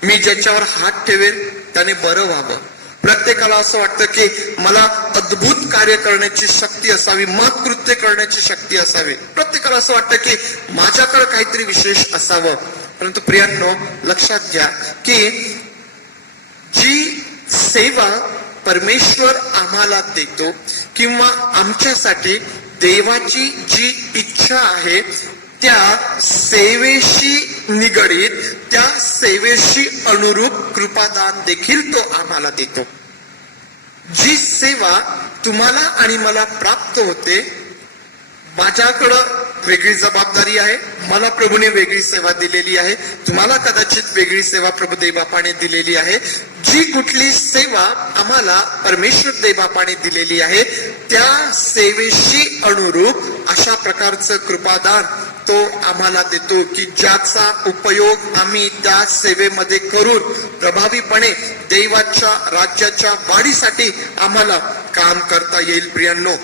मी ज्याच्यावर हात ठेवेल त्याने बरं व्हावं. प्रत्येकाला असं वाटतं की मला अद्भुत कार्य करण्याची शक्ती असावी, महत्कृत्य करण्याची शक्ती असावी. प्रत्येकाला असं वाटतं की माझ्याकडे काहीतरी विशेष असावं. परंतु प्रियांनो, लक्षात घ्या की जी सेवा परमेश्वर आम्हाला देतो किंवा आमच्यासाठी देवाची जी इच्छा आहे त्या सेवेशी निगडीत, त्या सेवेशी अनुरूप कृपादान देखील तो आम्हाला देतो. जी सेवा तुम्हाला आणि मला प्राप्त होते, माझ्याकडं वेगळी जबाबदारी आहे, मला प्रभूने वेगळी सेवा दिलेली आहे, तुम्हाला कदाचित वेगळी सेवा प्रभू देवबापाने दिलेली आहे. जी कुठली सेवा आम्हाला परमेश्वर देवबापाने दिलेली आहे त्या सेवेशी अनुरूप अशा प्रकारचं कृपादान तो आम्हाला देतो की ज्याचा उपयोग आम्ही त्या सेवेमध्ये करून प्रभावीपणे देवाच्या राज्याच्या वाढीसाठी आम्हाला काम करता येईल. प्रियांनो,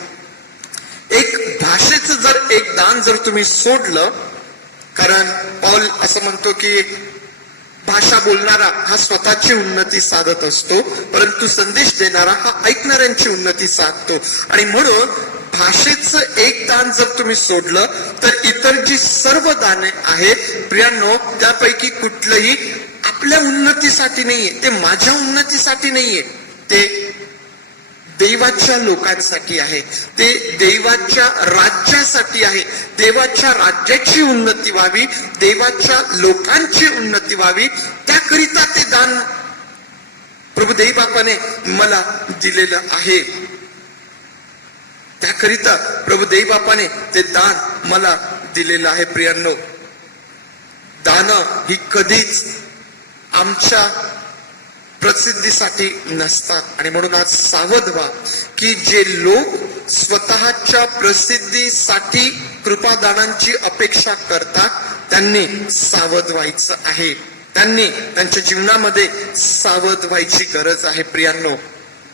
एक भाषेचं जर एक दान जर तुम्ही सोडलं, कारण पौल असं म्हणतो की भाषा बोलणारा हा स्वतःची उन्नती साधत असतो, परंतु संदेश देणारा हा ऐकणाऱ्यांची उन्नती साधतो. आणि म्हणून भाषेचं एक दान जर तुम्ही सोडलं तर इतर जी सर्व दाने आहेत प्रियांनो, त्यापैकी कुठलंही आपल्या उन्नतीसाठी नाहीये, ते माझ्या उन्नतीसाठी नाहीये, ते देवाच्या लोकांसाठी आहे, ते देवाच्या राज्यासाठी आहे. देवाच्या राज्याची उन्नती व्हावी, देवाच्या लोकांची उन्नती व्हावी, त्याकरिता ते दान प्रभू देवबापाने मला दिलेलं आहे. त्याकरिता प्रभू देवबापाने ते दान मला दिलेलं आहे. प्रियांनो, दान ही कधीच आमच्या प्रसिद्धीसाठी नसतात. आणि म्हणून आज सावध व्हा की जे लोक स्वतःच्या प्रसिद्धीसाठी कृपादानांची अपेक्षा करतात त्यांनी सावध व्हायचं आहे, त्यांनी त्यांच्या जीवनामध्ये सावध व्हायची गरज आहे. प्रियांनो,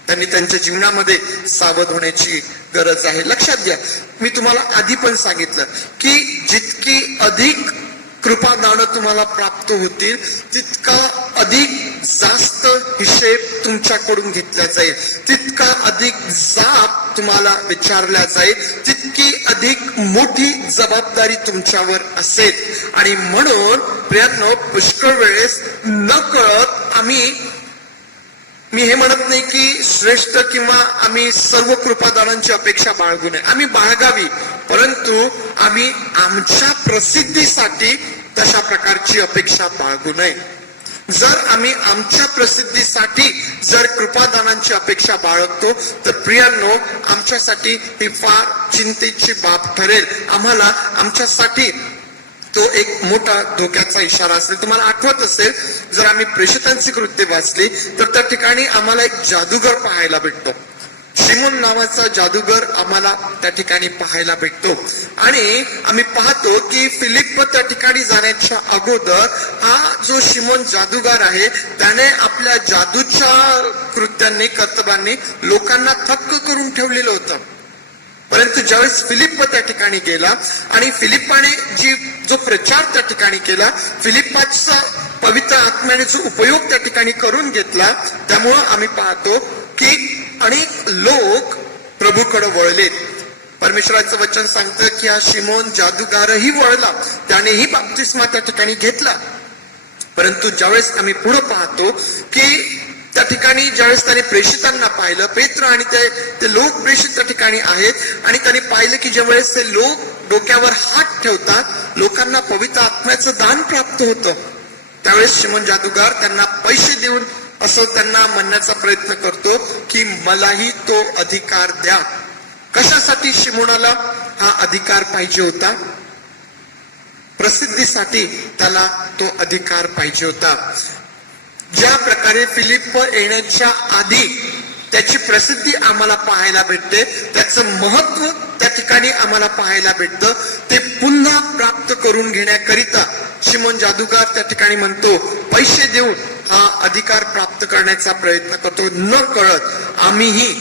त्यांनी त्यांच्या जीवनामध्ये सावध होण्याची गरज आहे. लक्षात घ्या, मी तुम्हाला आधी पण सांगितलं की जितकी अधिक कृपादान तुम्हाला प्राप्त होतील तितका अधिक जास्त हिशेब तुमच्याकडून घेतला जाईल, तितका अधिक जाब तुम्हाला विचारला जाईल, तितकी अधिक मोठी जबाबदारी तुमच्यावर असेल. आणि म्हणून प्रियांनो, पुष्कळ वेळेस न कळत मी हे म्हणत नाही की श्रेष्ठ किंवा आम्ही सर्व कृपादानांची अपेक्षा बाळगू नये, आम्ही बाळगावी, परंतु आम्ही आमच्या प्रसिद्धीसाठी तशा प्रकारची अपेक्षा बाळगू नये. जर आम्ही आमच्या प्रसिद्धीसाठी जर कृपादानांची अपेक्षा बाळगतो तर प्रियांनो, आमच्यासाठी ही फार चिंतेची बाब ठरेल. आम्हाला आमच्यासाठी तो एक मोठा धोक्याचा इशारा असेल. तुम्हाला आठवत असेल, जर आम्ही प्रेषितांची कृत्ये वाचली तर त्या ठिकाणी आम्हाला एक जादूगर पाहायला भेटतो. शिमोन नावाचा जादूगर आम्हाला त्या ठिकाणी पाहायला भेटतो. आणि आम्ही पाहतो की फिलिप त्या ठिकाणी जाण्याच्या अगोदर हा जो शिमोन जादूगार आहे त्याने आपल्या जादूच्या कृत्यांनी कर्तव्यांनी लोकांना थक्क करून ठेवलेलं होतं. परंतु ज्यावेळेस फिलिप त्या ठिकाणी गेला आणि फिलिपाने जो प्रचार त्या ठिकाणी केला, फिलिपाचा पवित्र आत्म्याने जो उपयोग त्या ठिकाणी करून घेतला, त्यामुळं आम्ही पाहतो की अनेक लोक प्रभूकडे वळलेत. परमेश्वराचं वचन सांगतं की हा शिमोन जादूगारही वळला, त्यानेही बाप्तिस्मा त्या ठिकाणी घेतला. परंतु ज्यावेळेस आम्ही पुढे पाहतो की त्या ठिकाणी ज्यावेळेस त्याने प्रेषितांना पाहिलं, पेत्र आणि ते लोक प्रेषित त्या ठिकाणी आहेत, आणि त्याने पाहिलं की ज्यावेळेस ते लोक डोक्यावर हात ठेवतात लोकांना पवित्र आत्म्याचं दान प्राप्त होतं, त्यावेळेस शिमोन जादूगार त्यांना पैसे देऊन असं त्यांना म्हणण्याचा प्रयत्न करतो की मलाही तो अधिकार द्या. कशासाठी शिमोनाला हा अधिकार पाहिजे होता? प्रसिद्धीसाठी त्याला तो अधिकार पाहिजे होता. ज्या प्रकारे फिलिप येण्याच्या आधी त्याची प्रसिद्धी आम्हाला पाहायला भेटते, त्याचं महत्व त्या ठिकाणी आम्हाला पाहायला भेटतं, ते पुन्हा प्राप्त करून घेण्याकरिता शिमोन जादूगार त्या ठिकाणी म्हणतो, पैसे देऊन हा अधिकार प्राप्त करण्याचा प्रयत्न करतो. न कळत आम्हीही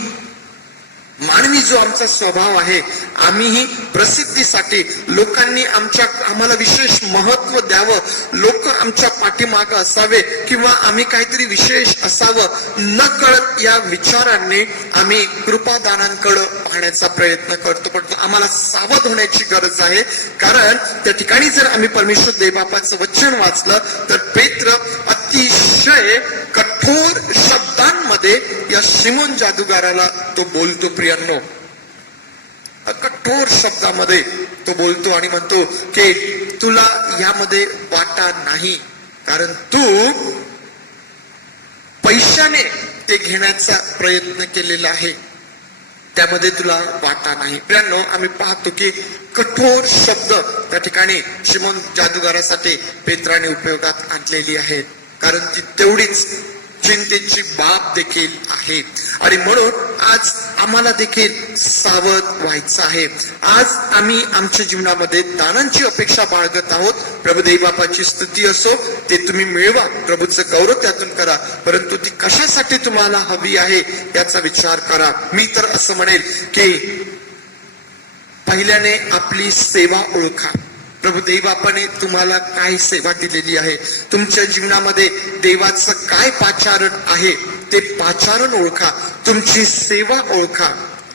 मानवी जो आमचा स्वभाव आहे, आम्हीही प्रसिद्धीसाठी लोकांनी आम्हाला विशेष महत्व द्यावं, लोक आमच्या पाठीमागे असावे किंवा आम्ही काहीतरी विशेष असावं, न कळत या विचारांनी आम्ही कृपादानांकडे पाहण्याचा प्रयत्न करतो. पण आम्हाला सावध होण्याची गरज आहे, कारण त्या ठिकाणी जर आम्ही परमेश्वर देवबापाचं वचन वाचलं तर पेत्र अतिशय कठोर शब्दांमध्ये या शिमोन जादूगाराला तो बोलतो. प्रियांनो, कठोर शब्दामध्ये तो बोलतो आणि म्हणतो की तुला यामध्ये वाटा नाही, कारण तू पैशाने ते घेण्याचा प्रयत्न केलेला आहे, त्यामध्ये तुला वाटा नाही. प्रियांनो, आम्ही पाहतो की कठोर शब्द त्या ठिकाणी शिमोन जादूगारासाठी पेत्राने उपयोगात आणलेली आहे, कारण ती तेवढीच चिंतेची बाब देखील आहे. आणि म्हणून आज आम्हाला देखील सावध व्हायचं आहे. आज आम्ही आमच्या जीवनामध्ये दानांची अपेक्षा बाळगत आहोत. प्रभू देव बापाची स्तुती असो, ते तुम्ही मिळवा, प्रभूचं गौरव त्यातून करा, परंतु ती कशासाठी तुम्हाला हवी आहे याचा विचार करा. मी तर असं म्हणेल की पहिल्याने आपली सेवा ओळखा. प्रभू देवबापाने तुम्हाला काय सेवा दिलेली आहे, तुमच्या जीवनामध्ये देवाचं काय पाचारण आहे ते पाचारण ओळखा, तुमची सेवा ओळखा.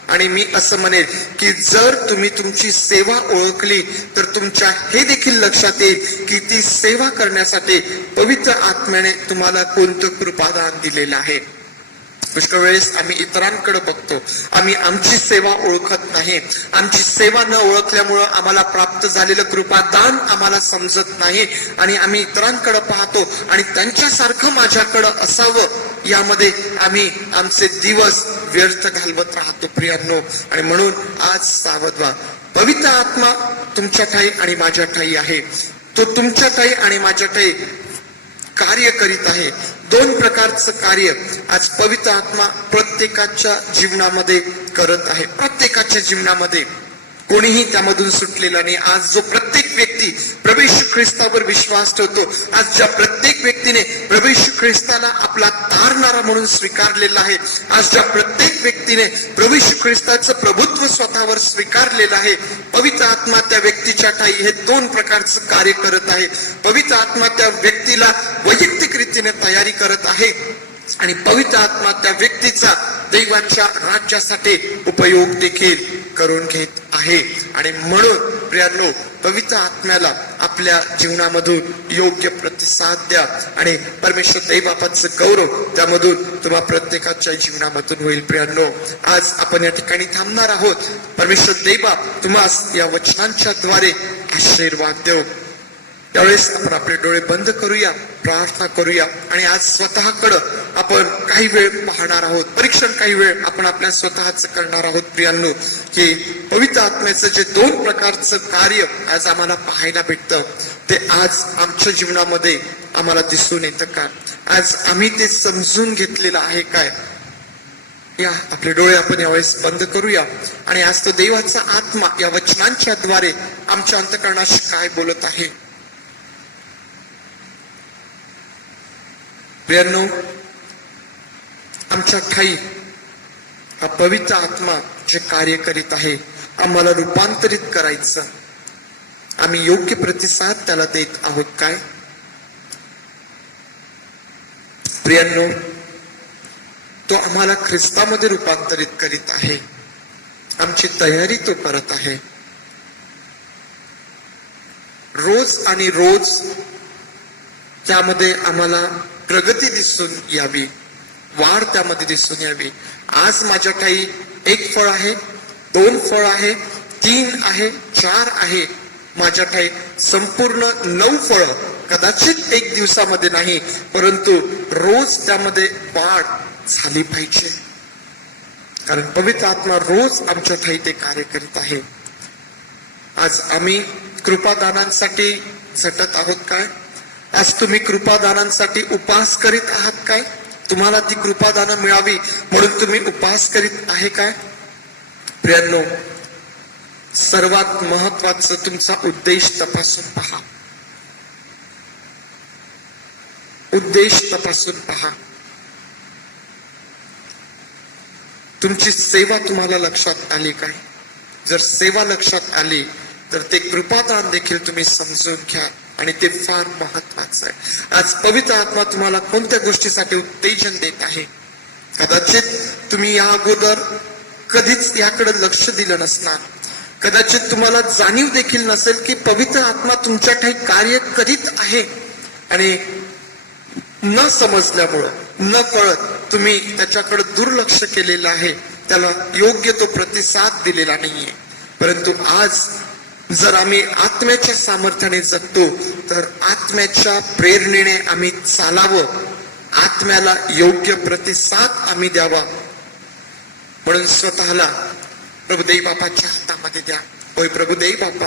आणि मी असं म्हणेल की जर तुम्ही तुमची सेवा ओळखली तर तुमच्या हे देखील लक्षात येईल की ती सेवा करण्यासाठी पवित्र आत्म्याने तुम्हाला कोणतं कृपादान दिलेलं आहे. पुष्कळ वेळेस आम्ही इतरांकडे बघतो, आम्ही आमची सेवा ओळखत नाही. आमची सेवा न ओळखल्यामुळं आम्हाला प्राप्त झालेलं कृपादान आम्हाला समजत नाही आणि आम्ही इतरांकडे पाहतो आणि त्यांच्यासारखं माझ्याकडं असावं यामध्ये आम्ही आमचे दिवस व्यर्थ घालवत राहतो. प्रियांनो, आणि म्हणून आज सावध व्हा. पवित्र आत्मा तुमच्या ठाई आणि माझ्या ठाई आहे. तो तुमच्या ठाई आणि माझ्या ठाई कार्य करीत आहे. दोन प्रकारचं कार्य आज पवित्र आत्मा प्रत्येकाच्या जीवनामध्ये करत आहे. प्रत्येकाच्या जीवनामध्ये कोणीही त्यामधून सुटलेला नाही. आज जो प्रत्येक व्यक्ती प्रभू येशू ख्रिस्तावर विश्वास ठेवतो, आज ज्या प्रत्येक व्यक्तीने प्रभू येशू ख्रिस्ताला आपला तारणारा म्हणून स्वीकारलेला आहे, आज ज्या प्रत्येक व्यक्तीने प्रभू येशू ख्रिस्ताचं प्रभुत्व स्वतःवर स्वीकारलेलं आहे, पवित्र आत्मा त्या व्यक्तीच्या ठाई हे दोन प्रकारचं कार्य करत आहे. पवित्र आत्मा त्या व्यक्तीला वैयक्तिक रीतीने तयारी करत आहे आणि पवित्र आत्मा त्या व्यक्तीचा देवाच्या राज्यासाठी उपयोग देखील करून घेत आहे. आणि म्हणून प्रियांनो, पवित्र आत्म्याला आपल्या जीवनामधून योग्य प्रतिसाद द्या आणि परमेश्वर देवबापाचं गौरव त्यामधून तुम्हा प्रत्येकाच्या जीवनामधून होईल. प्रियांनो, आज आपण या ठिकाणी थांबणार आहोत. परमेश्वर देवबाप तुम्हास या वचनांच्या द्वारे आशीर्वाद देव. त्यावेळेस आपण आपले डोळे बंद करूया, प्रार्थना करूया आणि आज स्वतःकडं आपण काही वेळ पाहणार आहोत. परीक्षण काही वेळ आपण आपल्या स्वतःच करणार आहोत. प्रियांनो, की पवित्र आत्म्याचं जे दोन प्रकारचं कार्य आज आम्हाला पाहायला भेटतं ते आज आमच्या जीवनामध्ये आम्हाला दिसून येतं का? आज आम्ही ते समजून घेतलेलं आहे काय? या आपले डोळे आपण यावेळेस बंद करूया आणि आज तो देवाचा आत्मा या वचनांच्या द्वारे आमच्या अंतःकरणाशी काय बोलत आहे. प्रियांनो, आमच्या ठाई हा पवित्र आत्मा जे कार्य करीत आहे, आम्हाला रूपांतरित करायचं, आम्ही योग्य प्रतिसाद त्याला देत आहोत काय? प्रियांनो, तो आम्हाला ख्रिस्तामध्ये रूपांतरित करीत आहे. आमची तयारी तो करत आहे. रोज आणि रोज त्यामध्ये आम्हाला प्रगती दिसून यावी, वाढ त्यामध्ये दिसून यावी. आज माझ्या ठाई 1 फळ आहे, 2 फळ आहे, 3 आहे, 4 आहे. माझ्या ठाई संपूर्ण 9 फळ, कदाचित 1 दिवसामध्ये नाही, परंतु रोज त्यामध्ये वाढ झाली पाहिजे, कारण पवित्र आत्मा रोज आमच्या ठाई ते कार्य करीत आहे. आज आम्ही कृपादानांसाठी झटत आहोत काय? आज तुम्ही कृपादानांसाठी उपास करीत आहात काय? तुम्हाला ती कृपादानं मिळावी म्हणून तुम्ही उपास करीत आहे काय? प्रियांनो, सर्वात महत्वाचं तुमचा उद्देश तपासून पहा. उद्देश तपासून पहा. तुमची सेवा तुम्हाला लक्षात आली काय? जर सेवा लक्षात आली तर ते कृपादान देखील तुम्ही समजून घ्या आणि ते फार महत्वाचं आहे. आज पवित्र आत्मा तुम्हाला कोणत्या गोष्टीसाठी उत्तेजन देत आहे? कदाचित तुम्ही या अगोदर कधीच याकडे लक्ष दिलं नसणार. कदाचित तुम्हाला जाणीव देखील नसेल की पवित्र आत्मा तुमच्या ठाई कार्य करीत आहे आणि न समजल्यामुळं, न कळत तुम्ही त्याच्याकडे दुर्लक्ष केलेलं आहे, त्याला योग्य तो प्रतिसाद दिलेला नाहीये. परंतु आज जर आम्ही आत्म्याच्या सामर्थ्याने जगतो तर आत्म्याच्या प्रेरणेने आम्ही चालावं आत्म्याला योग्य प्रतिसाद आम्ही द्यावा, म्हणून स्वतःला प्रभुदेवी बापाच्या हातामध्ये द्या. होय प्रभुदेवी बापा,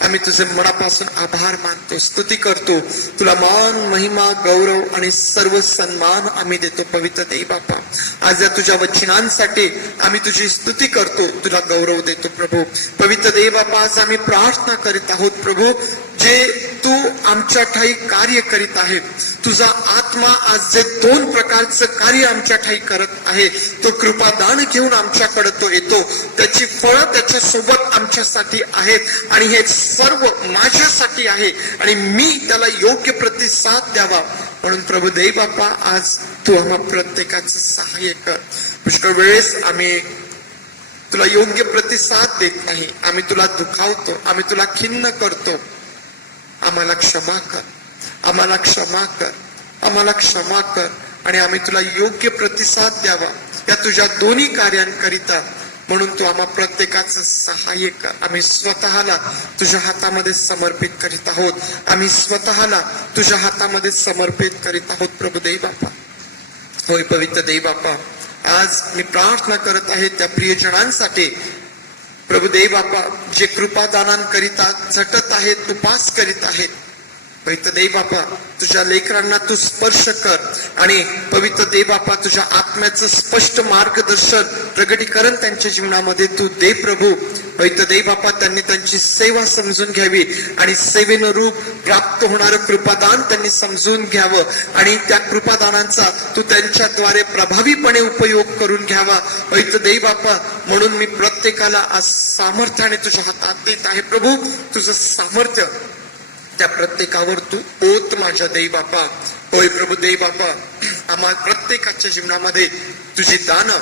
आम्ही तुझे मनापासून आभार मानतो, स्तुती करतो. तुला मान, महिमा, गौरव आणि सर्व सन्मान आम्ही देतो पवित्र देवी बापा. आज या तुझ्या वचनांसाठी आम्ही तुझी स्तुती करतो, तुला गौरव देतो प्रभू. पवित्र देवी बापा, आज आम्ही प्रार्थना करीत आहोत प्रभू, जे तू आमच्या ठाई कार्य करीत आहे, तुझा आत्मा आज जे 2 प्रकारचं कार्य आमच्या ठाई करत आहे, तो कृपादान घेऊन आमच्याकडे तो येतो. त्याची फळं त्याच्या सोबत आमच्यासाठी आहेत आणि हे सर्व माझ्यासाठी आहे आणि मी त्याला योग्य प्रतिसाद द्यावा. म्हणून प्रभू देवी बापा, आज तू आम्हा प्रत्येकाचं सहाय्य कर. पुष्कळ वेळेस आम्ही तुला योग्य प्रतिसाद देत नाही, आम्ही तुला दुखावतो, आम्ही तुला खिन्न करतो. आम्हाला क्षमा कर, आम्हाला क्षमा कर, आम्हाला क्षमा कर आणि आम्ही तुला योग्य प्रतिसाद द्यावा या तुझ्या दोन्ही कार्यांकरिता. म्हणून तू आम्हा प्रत्येकाचं सहाय्य कर. आम्ही स्वतःला तुझ्या हातामध्ये समर्पित करीत आहोत, आम्ही स्वतःला तुझ्या हातामध्ये समर्पित करीत आहोत प्रभुदेवी बापा. होय पवित्र देवी बापा, आज मी प्रार्थना करत आहे त्या प्रियजनांसाठी प्रभुदेवी बापा, जे कृपादानांकरिता झटत आहेत, उपास करीत आहेत. पवित्र देवी बापा, तुझ्या लेकरांना तू स्पर्श कर आणि पवित्र देवी बापा, तुझ्या आत्म्याचं स्पष्ट मार्गदर्शन, प्रगटीकरण त्यांच्या जीवनामध्ये तू दे प्रभू. पवित्र देवी बापा, त्यांनी त्यांची सेवा समजून घ्यावी आणि सेवेनं रूप प्राप्त होणारं कृपादान त्यांनी समजून घ्यावं आणि त्या कृपादानांचा तू त्यांच्याद्वारे प्रभावीपणे उपयोग करून घ्यावा. पवित्र देवी बापा, म्हणून मी प्रत्येकाला आज सामर्थ्याने तुझ्या हातात देत आहे प्रभू. तुझं सामर्थ्य त्या प्रत्येकावर तू ओत माझ्या देवी बापा. होय प्रभू देवी बापा, आम्हा प्रत्येकाच्या जीवनामध्ये तुझी दानं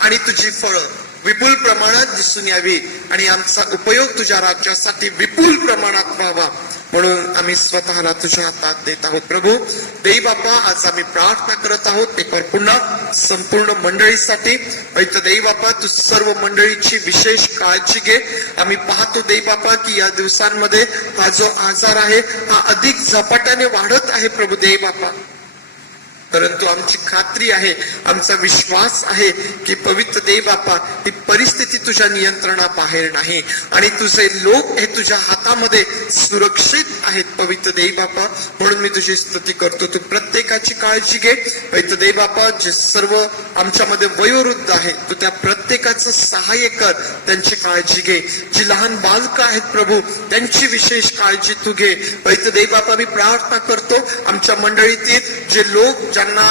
आणि तुझी फळं विपुल प्रमाणात दिसून यावी आणि आमचा उपयोग तुझ्या राज्यासाठी विपुल प्रमाणात व्हावा, म्हणून आम्ही स्वतःला तुझ्या हातात देत आहोत प्रभू. देवी बापा, आज आम्ही प्रार्थना करत आहोत एक बार पुन्हा संपूर्ण मंडळीसाठी. पवित्र देवी बापा, तू सर्व मंडळीची विशेष काळजी घे. आम्ही पाहतो देवी बापा की या दिवसांमध्ये हा जो आजार आहे हा अधिक झपाट्याने वाढत आहे प्रभू देवी बापा. परंतु आमची खात्री आहे, आमचा विश्वास आहे की पवित्र देवी बापा, ही परिस्थिती तुझ्या नियंत्रणाबाहेर नाही आणि तुझे लोक हे तुझ्या हातामध्ये सुरक्षित आहेत पवित्र देवी बापा. म्हणून मी तुझी स्तुती करतो. तू प्रत्येकाची काळजी घे पवित्र देवी बापा. जे सर्व आमच्यामध्ये वयोवृद्ध आहे, तू त्या प्रत्येकाचं सहाय्य कर, त्यांची काळजी घे. जी लहान बालकं आहेत प्रभू, त्यांची विशेष काळजी तू घे पवित्र देवी बापा. मी प्रार्थना करतो आमच्या मंडळीतील जे लोक ज्यांना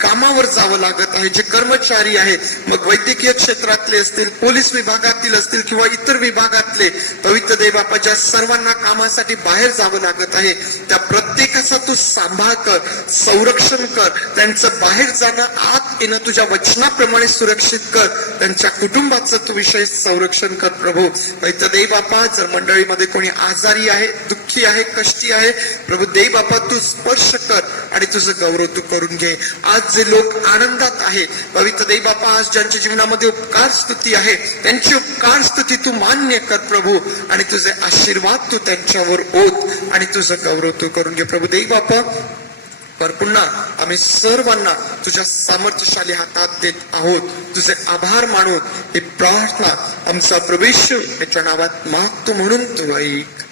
कामावर जावं लागत आहे, जे कर्मचारी आहेत, मग वैद्यकीय क्षेत्रातले असतील, पोलीस विभागातील असतील किंवा इतर विभागातले, पवित्र देवी बापा, ज्या सर्वांना कामासाठी बाहेर जावं लागत आहे, त्या प्रत्येकाचा तू सांभाळ कर, संरक्षण कर. त्यांचं बाहेर जाणं, आत येणं तुझ्या वचनाप्रमाणे सुरक्षित कर. त्यांच्या कुटुंबाचं तू विशेष संरक्षण कर प्रभू. पवित्र देवी बापा, जर मंडळीमध्ये कोणी आजारी आहे, दुःखी आहे, कष्टी आहे, प्रभू देवी बापा, तू स्पर्श कर आणि तुझं गौरव तू करून घे. आज जे लोक आनंदात आहे पवित्र देवी बापा, आज ज्यांच्या जीवनामध्ये उपकार स्तुती आहे, त्यांची उपकार स्तुती तू मान्य कर प्रभू आणि तुझे आशीर्वाद तू त्यांच्यावर ओत आणि तुझं गौरव तू करून घे प्रभू देवी बापा. पर पुन्हा आम्ही सर्वांना तुझ्या सामर्थ्यशाली हातात देत आहोत. तुझे आभार मानून ही प्रार्थना आमचा प्रभू येशू याच्या नावात मागतो, म्हणून तू ऐक.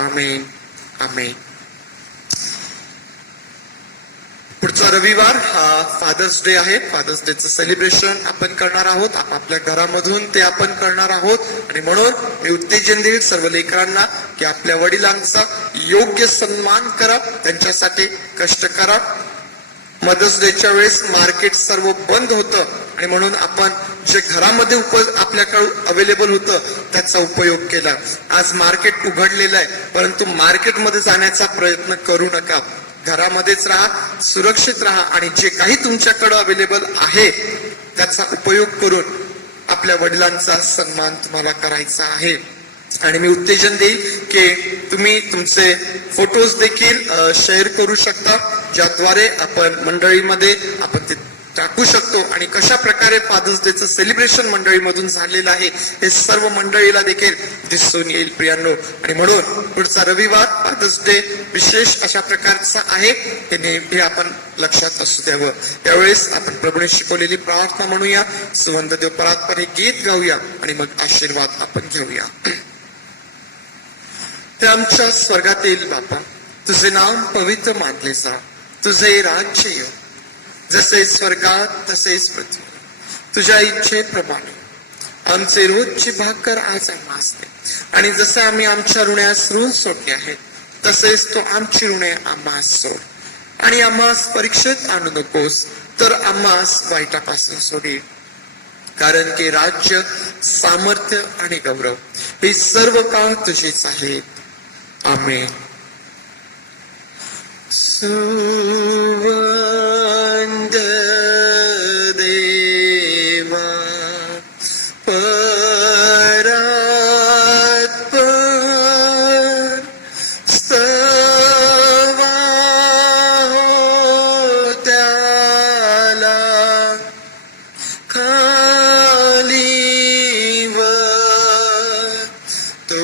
आमेन, आमेन. पुढचा रविवार हा फादर्स डे आहे. फादर्स डेचं सेलिब्रेशन आपण करणार आहोत, आपल्या घरामधून ते आपण करणार आहोत आणि म्हणून मी उत्तेजन देईल सर्व लेकरांना की आपल्या वडिलांचा योग्य सन्मान करा, त्यांच्यासाठी कष्ट करा. मदर्स डेच्या वेळेस मार्केट सर्व बंद होतं आणि म्हणून आपण जे घरामध्ये आपल्याकडे अवेलेबल होतं त्याचा उपयोग केला. आज मार्केट उघडलेलं आहे, परंतु मार्केटमध्ये जाण्याचा प्रयत्न करू नका. घरामध्येच राहा, सुरक्षित राहा आणि जे काही तुमच्याकडे अवेलेबल आहे त्याचा उपयोग करून आपल्या वडिलांचा सन्मान तुम्हाला करायचा आहे. आणि मी उत्तेजन देईल की तुम्ही तुमचे फोटोज देखील शेअर करू शकता, ज्याद्वारे आपण मंडळीमध्ये आपण ते टाकू शकतो आणि कशा प्रकारे फादर्स डेचं सेलिब्रेशन मंडळीमधून झालेलं आहे हे सर्व मंडळीला देखील दिसून येईल प्रियांनो. आणि म्हणून पुढचा रविवार फादर्स डे विशेष अशा प्रकारचा आहे हे नेहमी आपण लक्षात असू द्यावं. त्यावेळेस आपण प्रभूने शिकवलेली प्रार्थना म्हणूया, सुवंत देव परात्पर हे गीत गाऊया आणि मग आशीर्वाद आपण घेऊया. हे आमच्या स्वर्गातील बापा, तुझे नाम पवित्र मानले जा, तुझे राज्य येऊ, जसे स्वर्गात तसेच पृथ्वी. तुझ्या इच्छेप्रमाणे आमचे रोजची भाकर आज आम्हास दे, आणि जसे आम्ही आमच्या ऋणास ऋण सोडले आहेत तसेच तो आमची ऋणे आम्हास सोड, आणि आम्हास परीक्षेत आणू नकोस तर आम्हास वाईटापासून सोडे, कारण की राज्य, सामर्थ्य आणि गौरव हे सर्व काळ तुझेच आहेत. आमेन. सुवंद देवा परात्पर, स्तवा हो त्याला खालीवर, तो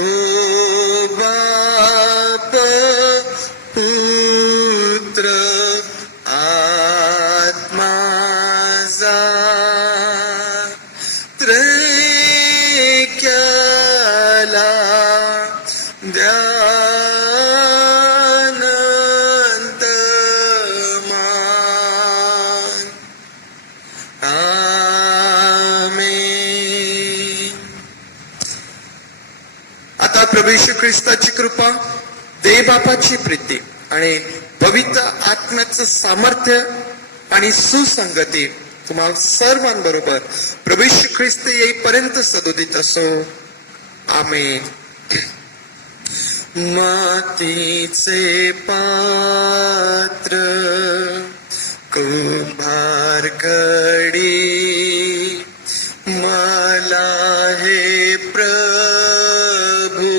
बाप पुत्र आत्माचा त्रैक्याला ध्यानंत मान. आमेन. आता प्रभू येशू ख्रिस्ताची कृपा, देव बापाची प्रीती आणि पवित्र आत्म्याचं सामर्थ्य आणि सुसंगती तुम्हा सर्वांबरोबर प्रभू येशू ख्रिस्त येईपर्यंत सदोदित असो. आमेन. मातीचे पात्र, कुंभारकडी, मला हे प्रभू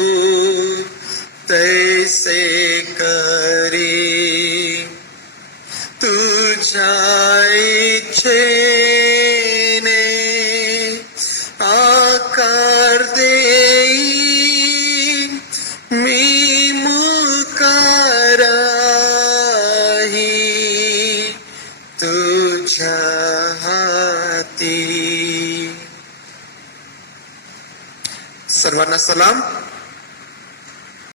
तैसे करी, तुझ्या इच्छेने आकार देईन, मी मुकाराही तुझ्या हाती. सर्वांना सलाम.